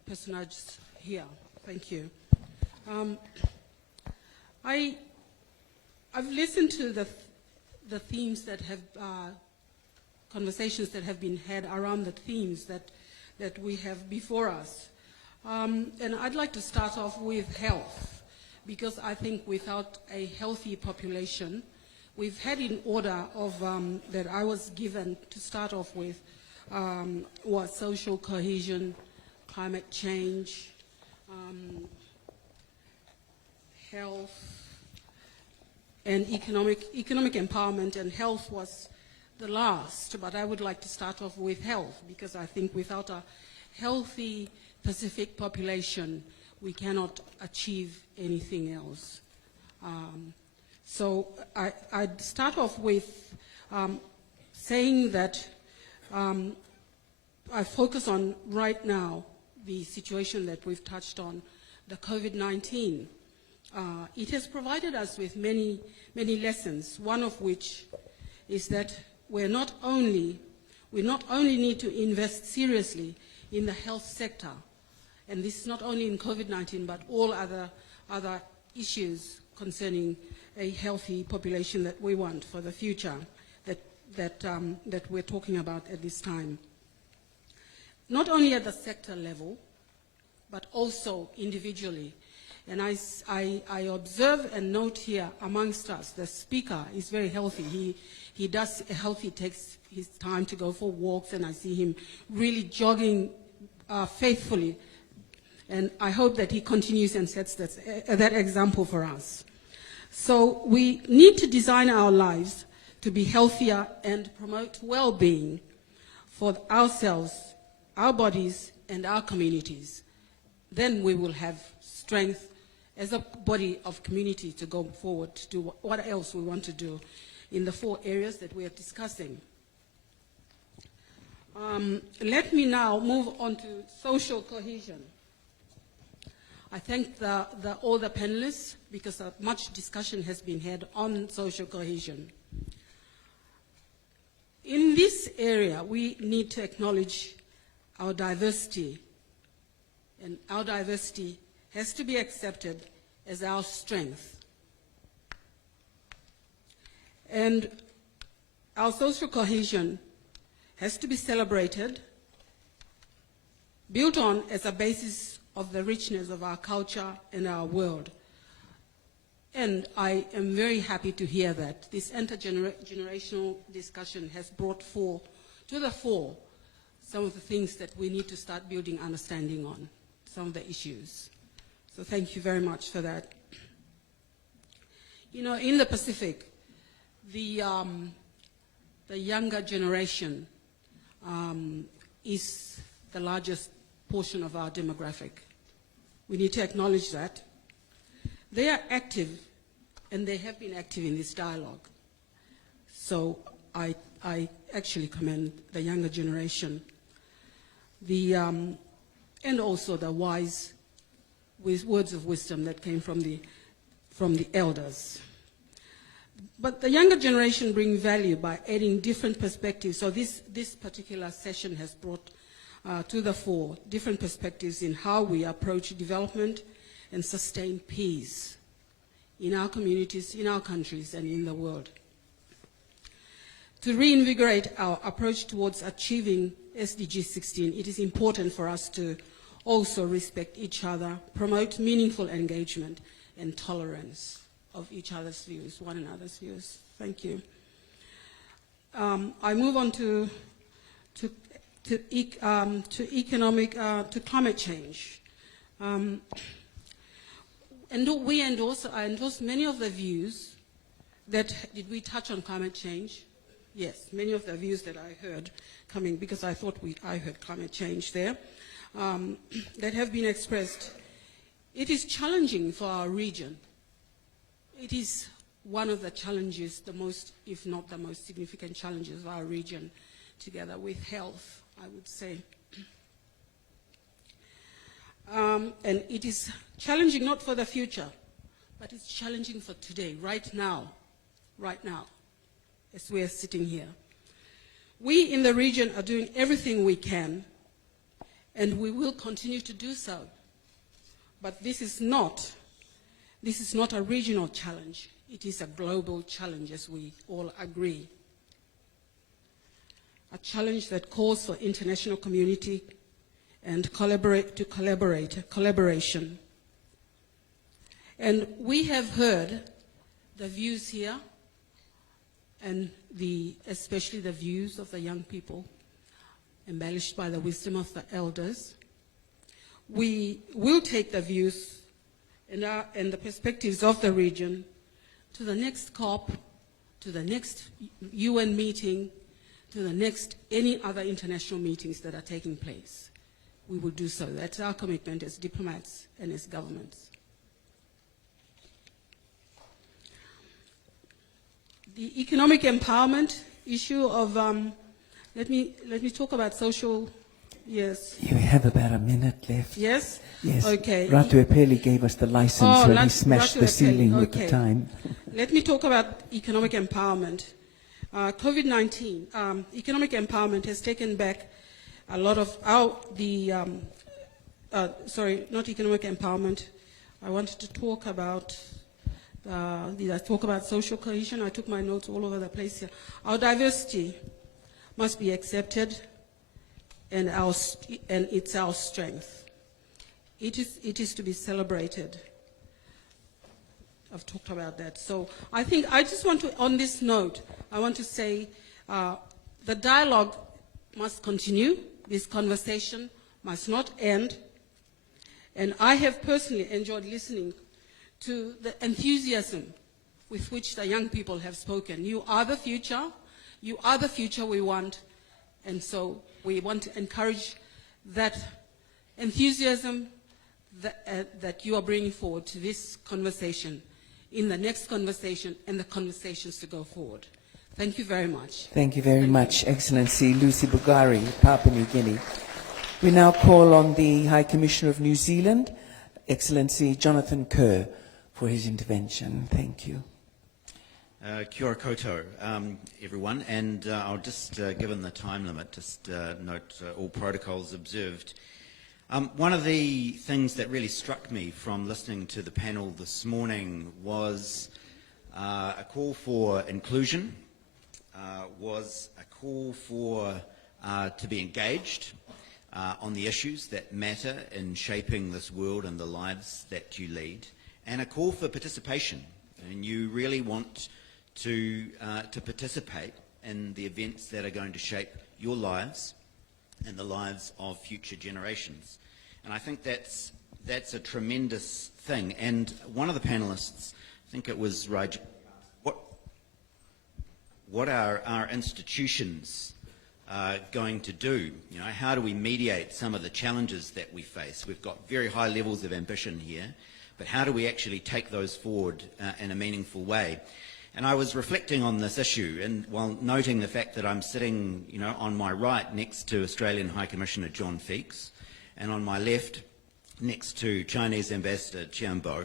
personages here. Thank you. I've listened to the themes that have, conversations that have been had around the themes that we have before us. And I'd like to start off with health, because I think without a healthy population, we've had in order of, that I was given to start off with, was social cohesion, climate change, health, and economic empowerment, and health was the last, but I would like to start off with health, because I think without a healthy Pacific population, we cannot achieve anything else. So I'd start off with saying that I focus on right now the situation that we've touched on, the COVID-19. It has provided us with many lessons, one of which is that we not only need to invest seriously in the health sector, and this is not only in COVID-19, but all other issues concerning a healthy population that we want for the future that we're talking about at this time. Not only at the sector level, but also individually. And I observe and note here amongst us, the speaker is very healthy. He does healthy, takes his time to go for walks, and I see him really jogging faithfully. And I hope that he continues and sets that example for us. So we need to design our lives to be healthier and promote well-being for ourselves, our bodies, and our communities. Then we will have strength as a body of community to go forward to do what else we want to do in the 4 areas that we are discussing. Let me now move on to social cohesion. I thank all the panelists, because much discussion has been had on social cohesion. In this area, we need to acknowledge our diversity, and our diversity has to be accepted as our strength. And our social cohesion has to be celebrated, built on as a basis of the richness of our culture and our world. And I am very happy to hear that this intergenerational discussion has brought to the fore some of the things that we need to start building understanding on, some of the issues. So thank you very much for that. You know, in the Pacific, the younger generation is the largest portion of our demographic. We need to acknowledge that. They are active, and they have been active in this dialogue. So I actually commend the younger generation. And also the wise words of wisdom that came from the elders. But the younger generation bring value by adding different perspectives. So this particular session has brought to the fore different perspectives in how we approach development and sustain peace in our communities, in our countries, and in the world. To reinvigorate our approach towards achieving SDG 16, it is important for us to also respect each other, promote meaningful engagement and tolerance of each other's views, one another's views. Thank you. I move on to climate change. And I endorse many of the views that, did we touch on climate change? Yes, many of the views that I heard coming, because I thought I heard climate change there, that have been expressed. It is challenging for our region. It is one of the challenges, the most, if not the most significant challenges of our region, together with health, I would say. And it is challenging not for the future, but it's challenging for today, right now, as we are sitting here. We in the region are doing everything we can, and we will continue to do so. But this is not a regional challenge. It is a global challenge, as we all agree. A challenge that calls for international community and collaboration. And we have heard the views here, and especially the views of the young people, embellished by the wisdom of the elders. We will take the views and the perspectives of the region to the next COP, to the next UN meeting, to the next any other international meetings that are taking place. We will do so. That's our commitment as diplomats and as governments. The economic empowerment issue of, let me talk about social, yes. You have about a minute left. Yes? Yes. Okay. Ratu Epeli gave us the license when he smashed the ceiling with the time. Let me talk about economic empowerment. COVID-19, economic empowerment has taken back a lot of sorry, not economic empowerment. I wanted to talk about, did I talk about social cohesion? I took my notes all over the place here. Our diversity must be accepted, and it's our strength. It is to be celebrated. I've talked about that. So I think I just want to, on this note, I want to say the dialogue must continue. This conversation must not end. And I have personally enjoyed listening to the enthusiasm with which the young people have spoken. You are the future. You are the future we want. And so we want to encourage that enthusiasm that you are bringing forward to this conversation, in the next conversation, and the conversations to go forward. Thank you very much. Thank you very much, Excellency Lucy Bugari, Papua New Guinea. We now call on the High Commissioner of New Zealand, Excellency Jonathan Kerr, for his intervention. Thank you. Kia ora koutou, everyone, and I'll just, given the time limit, just note all protocols observed. One of the things that really struck me from listening to the panel this morning was a call for inclusion, was a call for to be engaged on the issues that matter in shaping this world and the lives that you lead, and a call for participation. And you really want to participate in the events that are going to shape your lives and the lives of future generations. And I think that's a tremendous thing. And one of the panelists, I think it was Raj, what are our institutions going to do? You know, how do we mediate some of the challenges that we face? We've got very high levels of ambition here, but how do we actually take those forward in a meaningful way? And I was reflecting on this issue, and while noting the fact that I'm sitting, you know, on my right next to Australian High Commissioner John Feeks, and on my left next to Chinese Ambassador Qian Bo.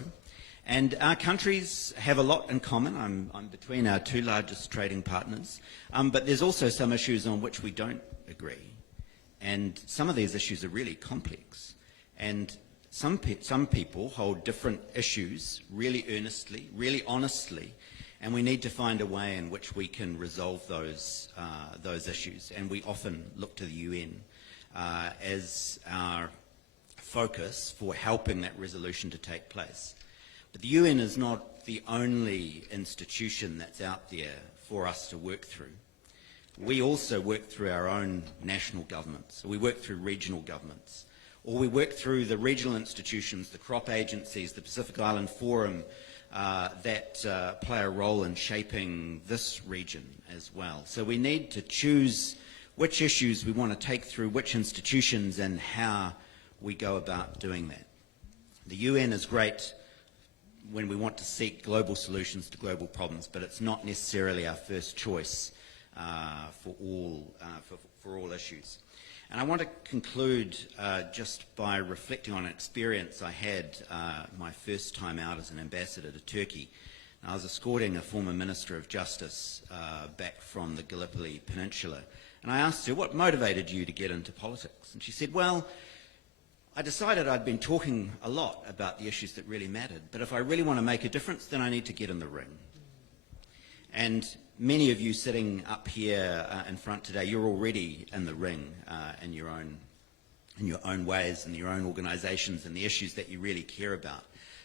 And our countries have a lot in common. I'm between our two largest trading partners, but there's also some issues on which we don't agree. And some of these issues are really complex. And some people hold different issues really earnestly, really honestly, and we need to find a way in which we can resolve those issues. And we often look to the UN as our focus for helping that resolution to take place. But the UN is not the only institution that's out there for us to work through. We also work through our own national governments, or we work through regional governments, or we work through the regional institutions, the crop agencies, the Pacific Island Forum, that play a role in shaping this region as well. So we need to choose which issues we want to take through which institutions and how we go about doing that. The UN is great when we want to seek global solutions to global problems, but it's not necessarily our first choice for all issues. And I want to conclude just by reflecting on an experience I had my first time out as an ambassador to Turkey. I was escorting a former Minister of Justice back from the Gallipoli Peninsula, and I asked her, what motivated you to get into politics? And she said, well, I decided I'd been talking a lot about the issues that really mattered, but if I really want to make a difference, then I need to get in the ring. And many of you sitting up here in front today, you're already in the ring in your own ways, in your own organisations, and the issues that you really care about.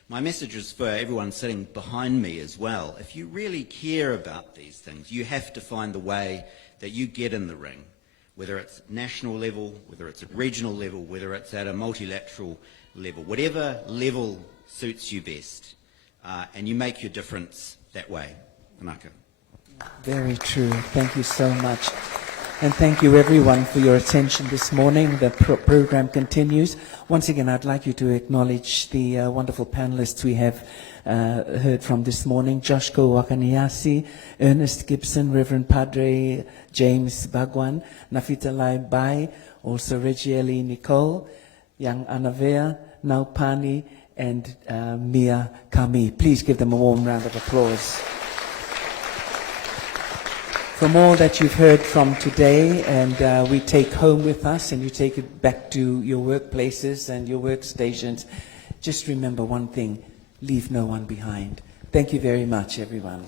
My message is for everyone sitting behind me as well. If you really care about these things, you have to find the way that you get in the ring, whether it's national level, whether it's at regional level, whether it's at a multilateral level, whatever level suits you best, and you make your difference that way. Kanaka. Very true. Thank you so much. And thank you everyone for your attention this morning. The program continues. Once again, I'd like you to acknowledge the wonderful panelists we have heard from this morning. Joshko Wakaniasi, Ernest Gibson, Reverend Padre James Bagwan, Nafita Lai Bai, also Regieli Nicole, Young Anavea, Naupani, and Mia Kami. Please give them a warm round of applause. From all that you've heard from today, and we take home with us, and you take it back to your workplaces and your workstations, just remember one thing: leave no one behind. Thank you very much, everyone.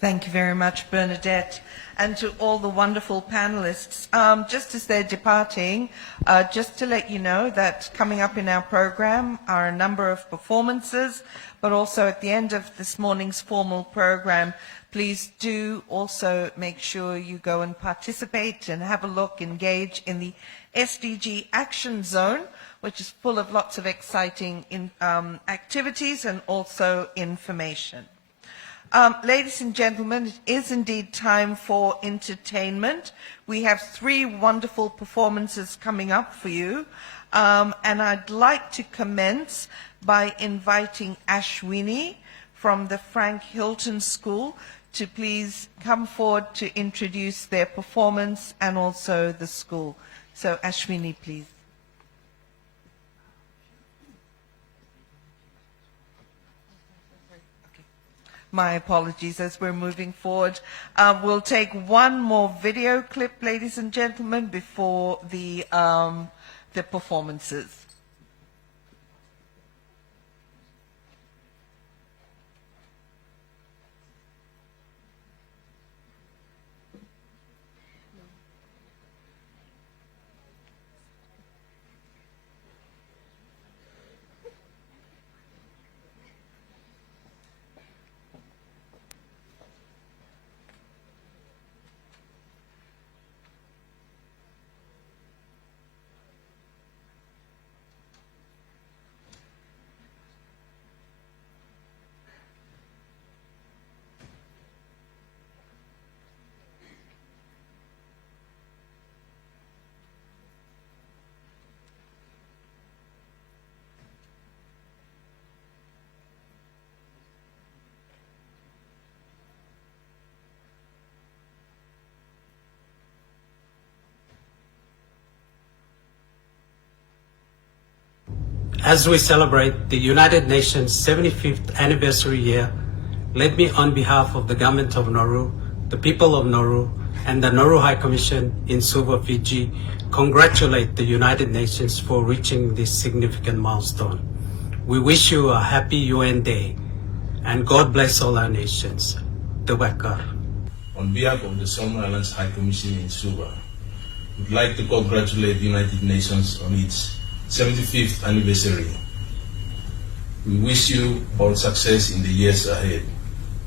Thank you very much, Bernadette, and to all the wonderful panelists. Just as they're departing, just to let you know that coming up in our program are a number of performances, but also at the end of this morning's formal program, please do also make sure you go and participate and have a look, engage in the SDG Action Zone, which is full of lots of exciting activities and also information. Ladies and gentlemen, it is indeed time for entertainment. We have 3 wonderful performances coming up for you, and I'd like to commence by inviting Ashwini from the Frank Hilton School to please come forward to introduce their performance and also the school. So Ashwini, please. My apologies as we're moving forward. We'll take one more video clip, ladies and gentlemen, before the performances. As we celebrate the United Nations 75th anniversary year, let me, on behalf of the government of Nauru, the people of Nauru, and the Nauru High Commission in Suva, Fiji, congratulate the United Nations for reaching this significant milestone. We wish you a happy UN Day, and God bless all our nations. Tawakar. On behalf of the Solomon Islands High Commission in Suva, we'd like to congratulate the United Nations on its 75th anniversary. We wish you all success in the years ahead.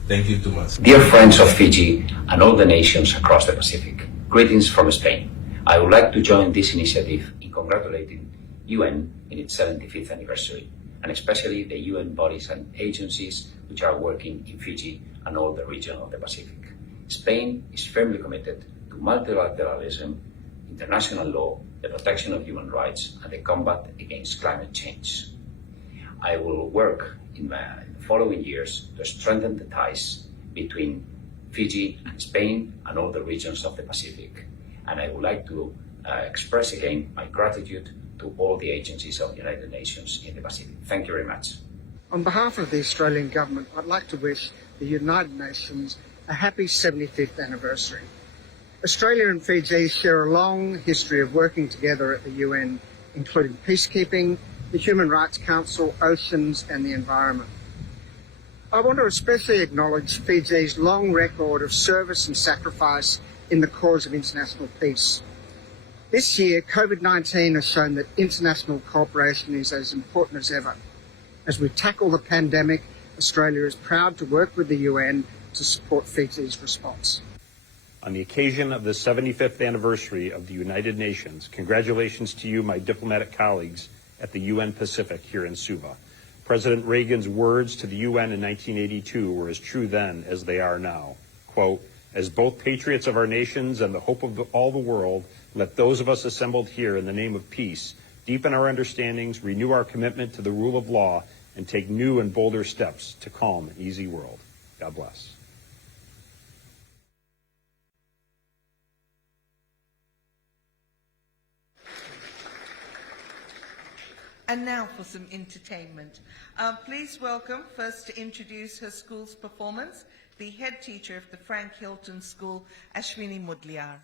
Thank you too much. Dear friends of Fiji and all the nations across the Pacific, greetings from Spain. I would like to join this initiative in congratulating UN in its 75th anniversary and especially the UN bodies and agencies which are working in Fiji and all the region of the Pacific. Spain is firmly committed to multilateralism, international law, the protection of human rights, and the combat against climate change. I will work in the following years to strengthen the ties between Fiji and Spain and all the regions of the Pacific. And I would like to express again my gratitude to all the agencies of the United Nations in the Pacific. Thank you very much. On behalf of the Australian Government, I'd like to wish the United Nations a happy 75th anniversary. Australia and Fiji share a long history of working together at the UN, including peacekeeping, the Human Rights Council, oceans and the environment. I want to especially acknowledge Fiji's long record of service and sacrifice in the cause of international peace. This year, COVID-19 has shown that international cooperation is as important as ever. As we tackle the pandemic, Australia is proud to work with the UN to support Fiji's response. On the occasion of the 75th anniversary of the United Nations, congratulations to you, my diplomatic colleagues at the UN Pacific here in Suva. President Reagan's words to the UN in 1982 were as true then as they are now. Quote, "As both patriots of our nations and the hope of all the world, let those of us assembled here in the name of peace deepen our understandings, renew our commitment to the rule of law, and take new and bolder steps to calm an easy world." God bless. And now for some entertainment. Please welcome, first to introduce her school's performance, the head teacher of the Frank Hilton School, Ashwini Mudliar.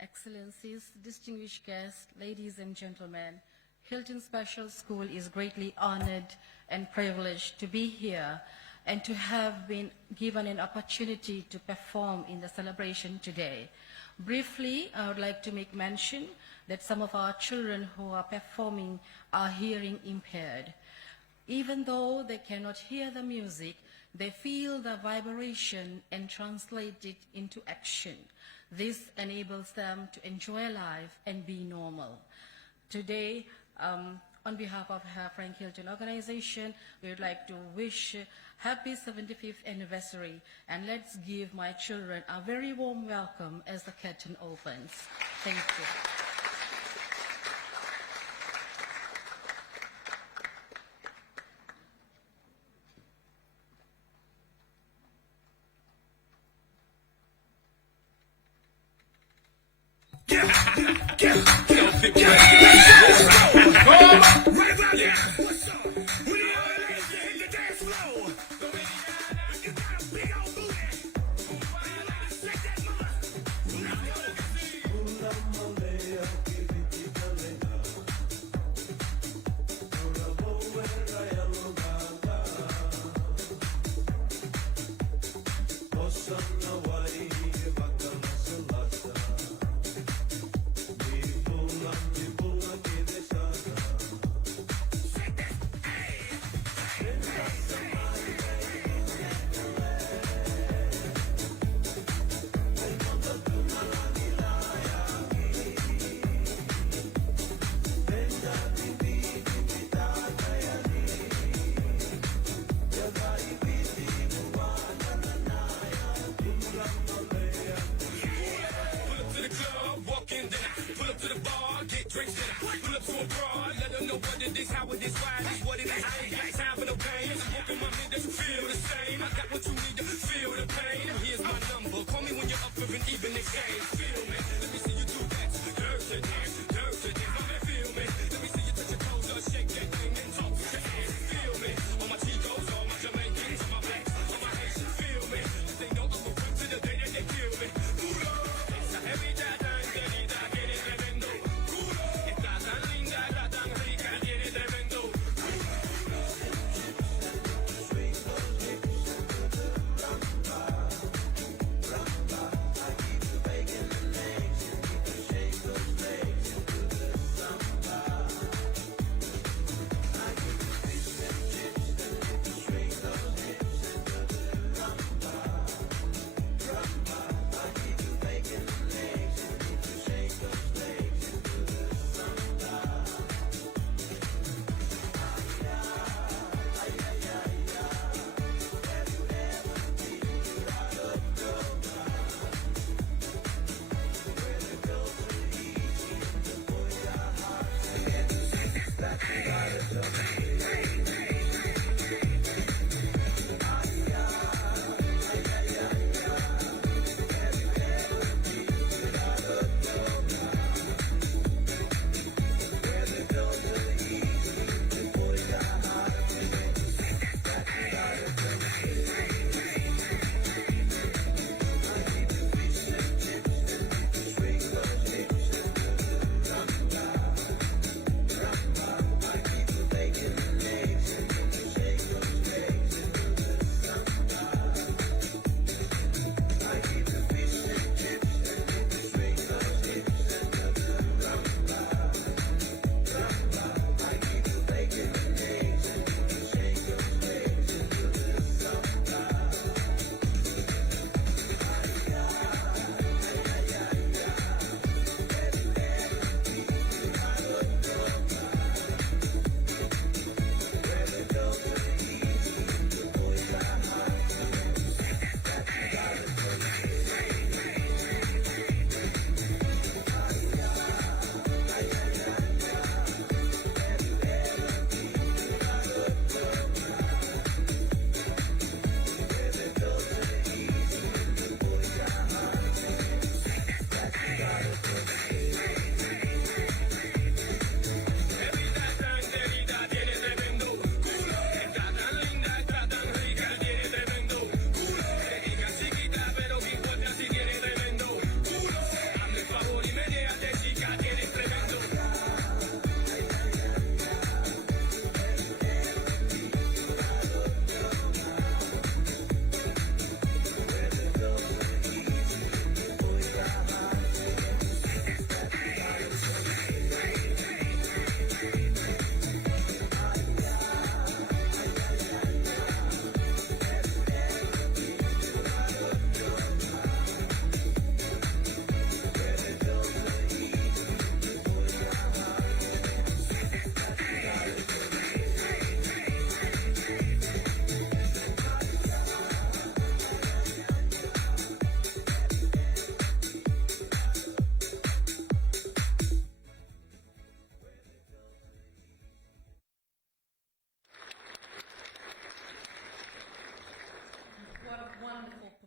Excellencies, distinguished guests, ladies and gentlemen, Hilton Special School is greatly honored and privileged to be here and to have been given an opportunity to perform in the celebration today. Briefly, I would like to make mention that some of our children who are performing are hearing impaired. Even though they cannot hear the music, they feel the vibration and translate it into action. This enables them to enjoy life and be normal. Today, on behalf of her Frank Hilton organization, we would like to wish happy 75th anniversary, and let's give my children a very warm welcome as the curtain opens. Thank you.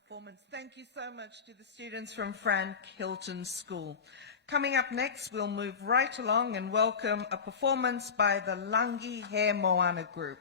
performance. Thank you so much to the students from Frank Hilton School. Coming up next, we'll move right along and welcome a performance by the Langi He Moana Group.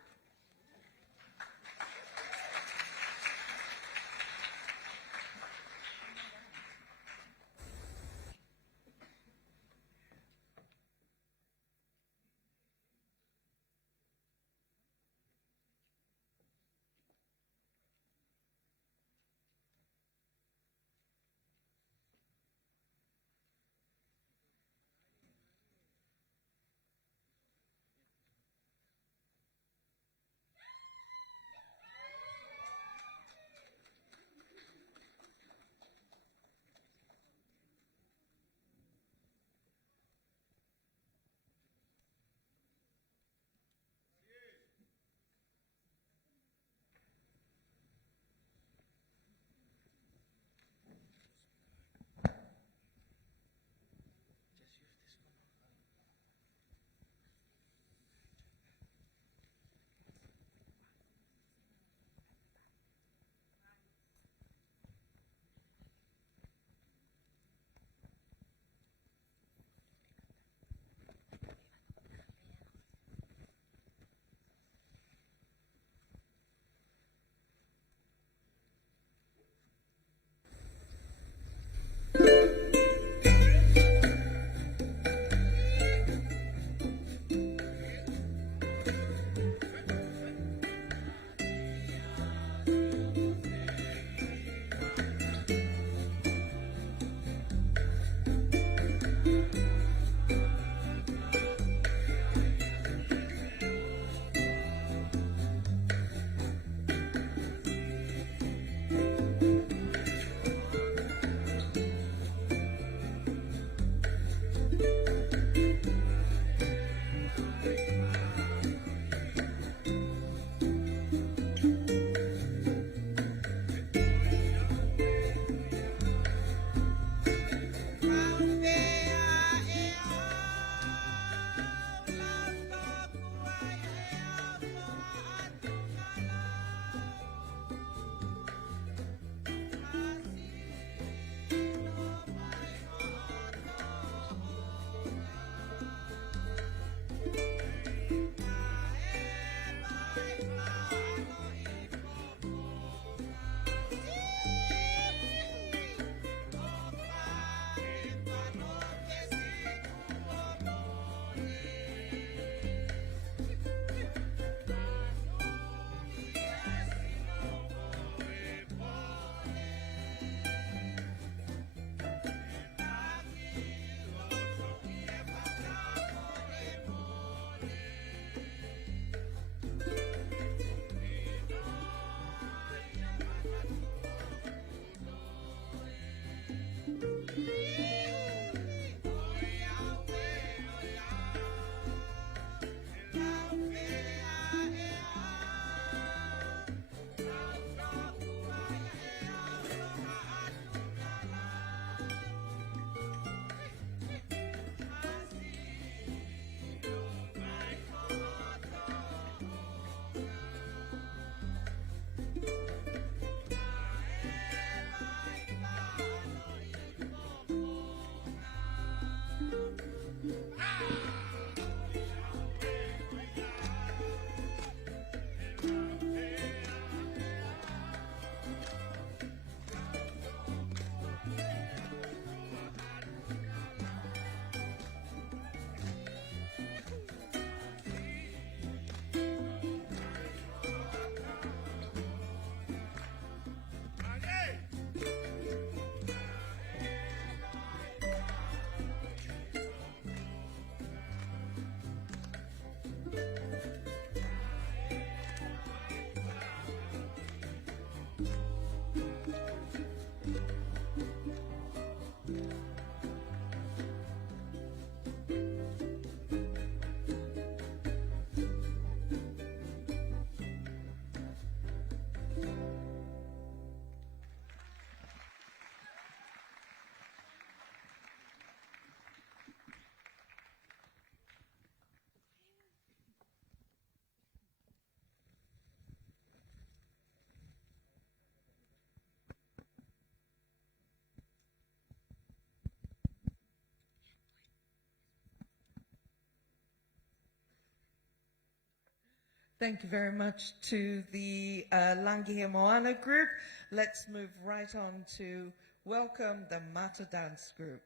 Thank you very much to the Langihe Moana group. Let's move right on to welcome the Mata Dance group.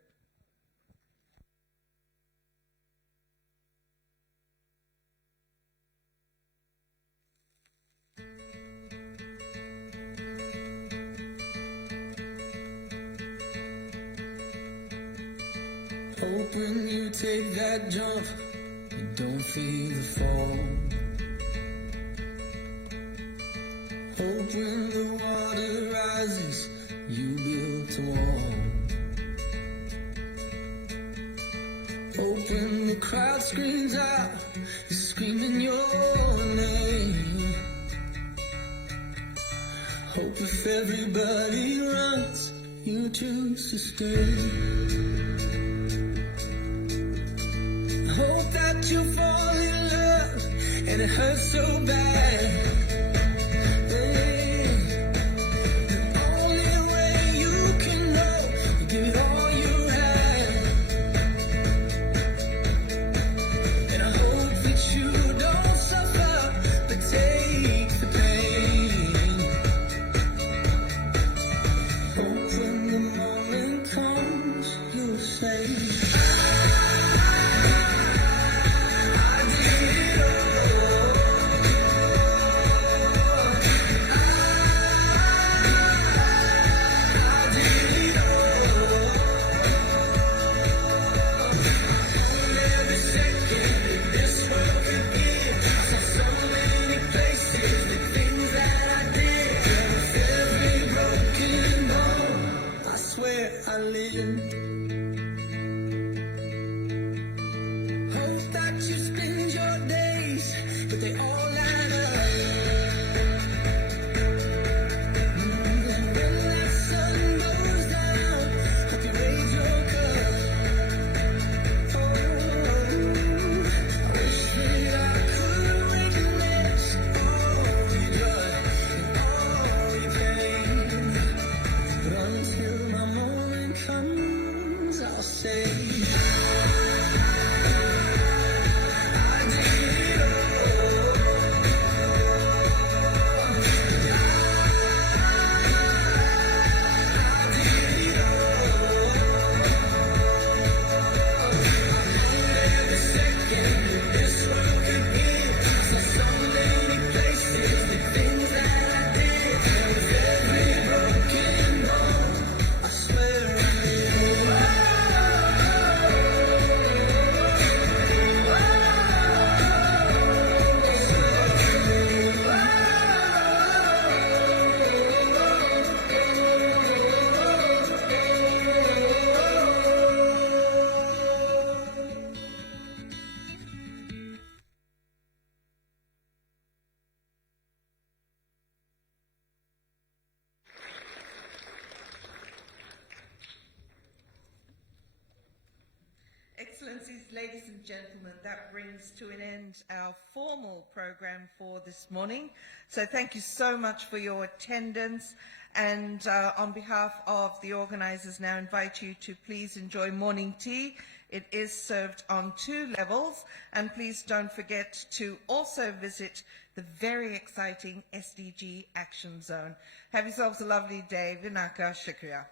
Hope when you take that jump, you don't feel the fall. Hope when the water rises, you build a wall. Hope when the crowd screams out, you're screaming your name. Hope if everybody runs, you choose to stay. Hope that you fall in love and it hurts so bad. The only way you can know, you give it all you have. And I hope that you don't suffer, but take the pain. Hope when the moment comes, you'll say, I live. Hope that you spend your days, but they all add up. When that sun goes down, hope you raise your cup. I wish that I could witness all you done and all you came. But until my moment comes, I'll say I did it all. I did it all. Every second that this world could give, I saw so many places, the things that I did. There was every broken bone, I swear I Excellencies, ladies and gentlemen, that brings to an end our formal program for this morning. So thank you so much for your attendance, and on behalf of the organisers, now invite you to please enjoy morning tea. It is served on 2 levels, and please don't forget to also visit the very exciting SDG Action Zone. Have yourselves a lovely day. Vinaka Shukriya.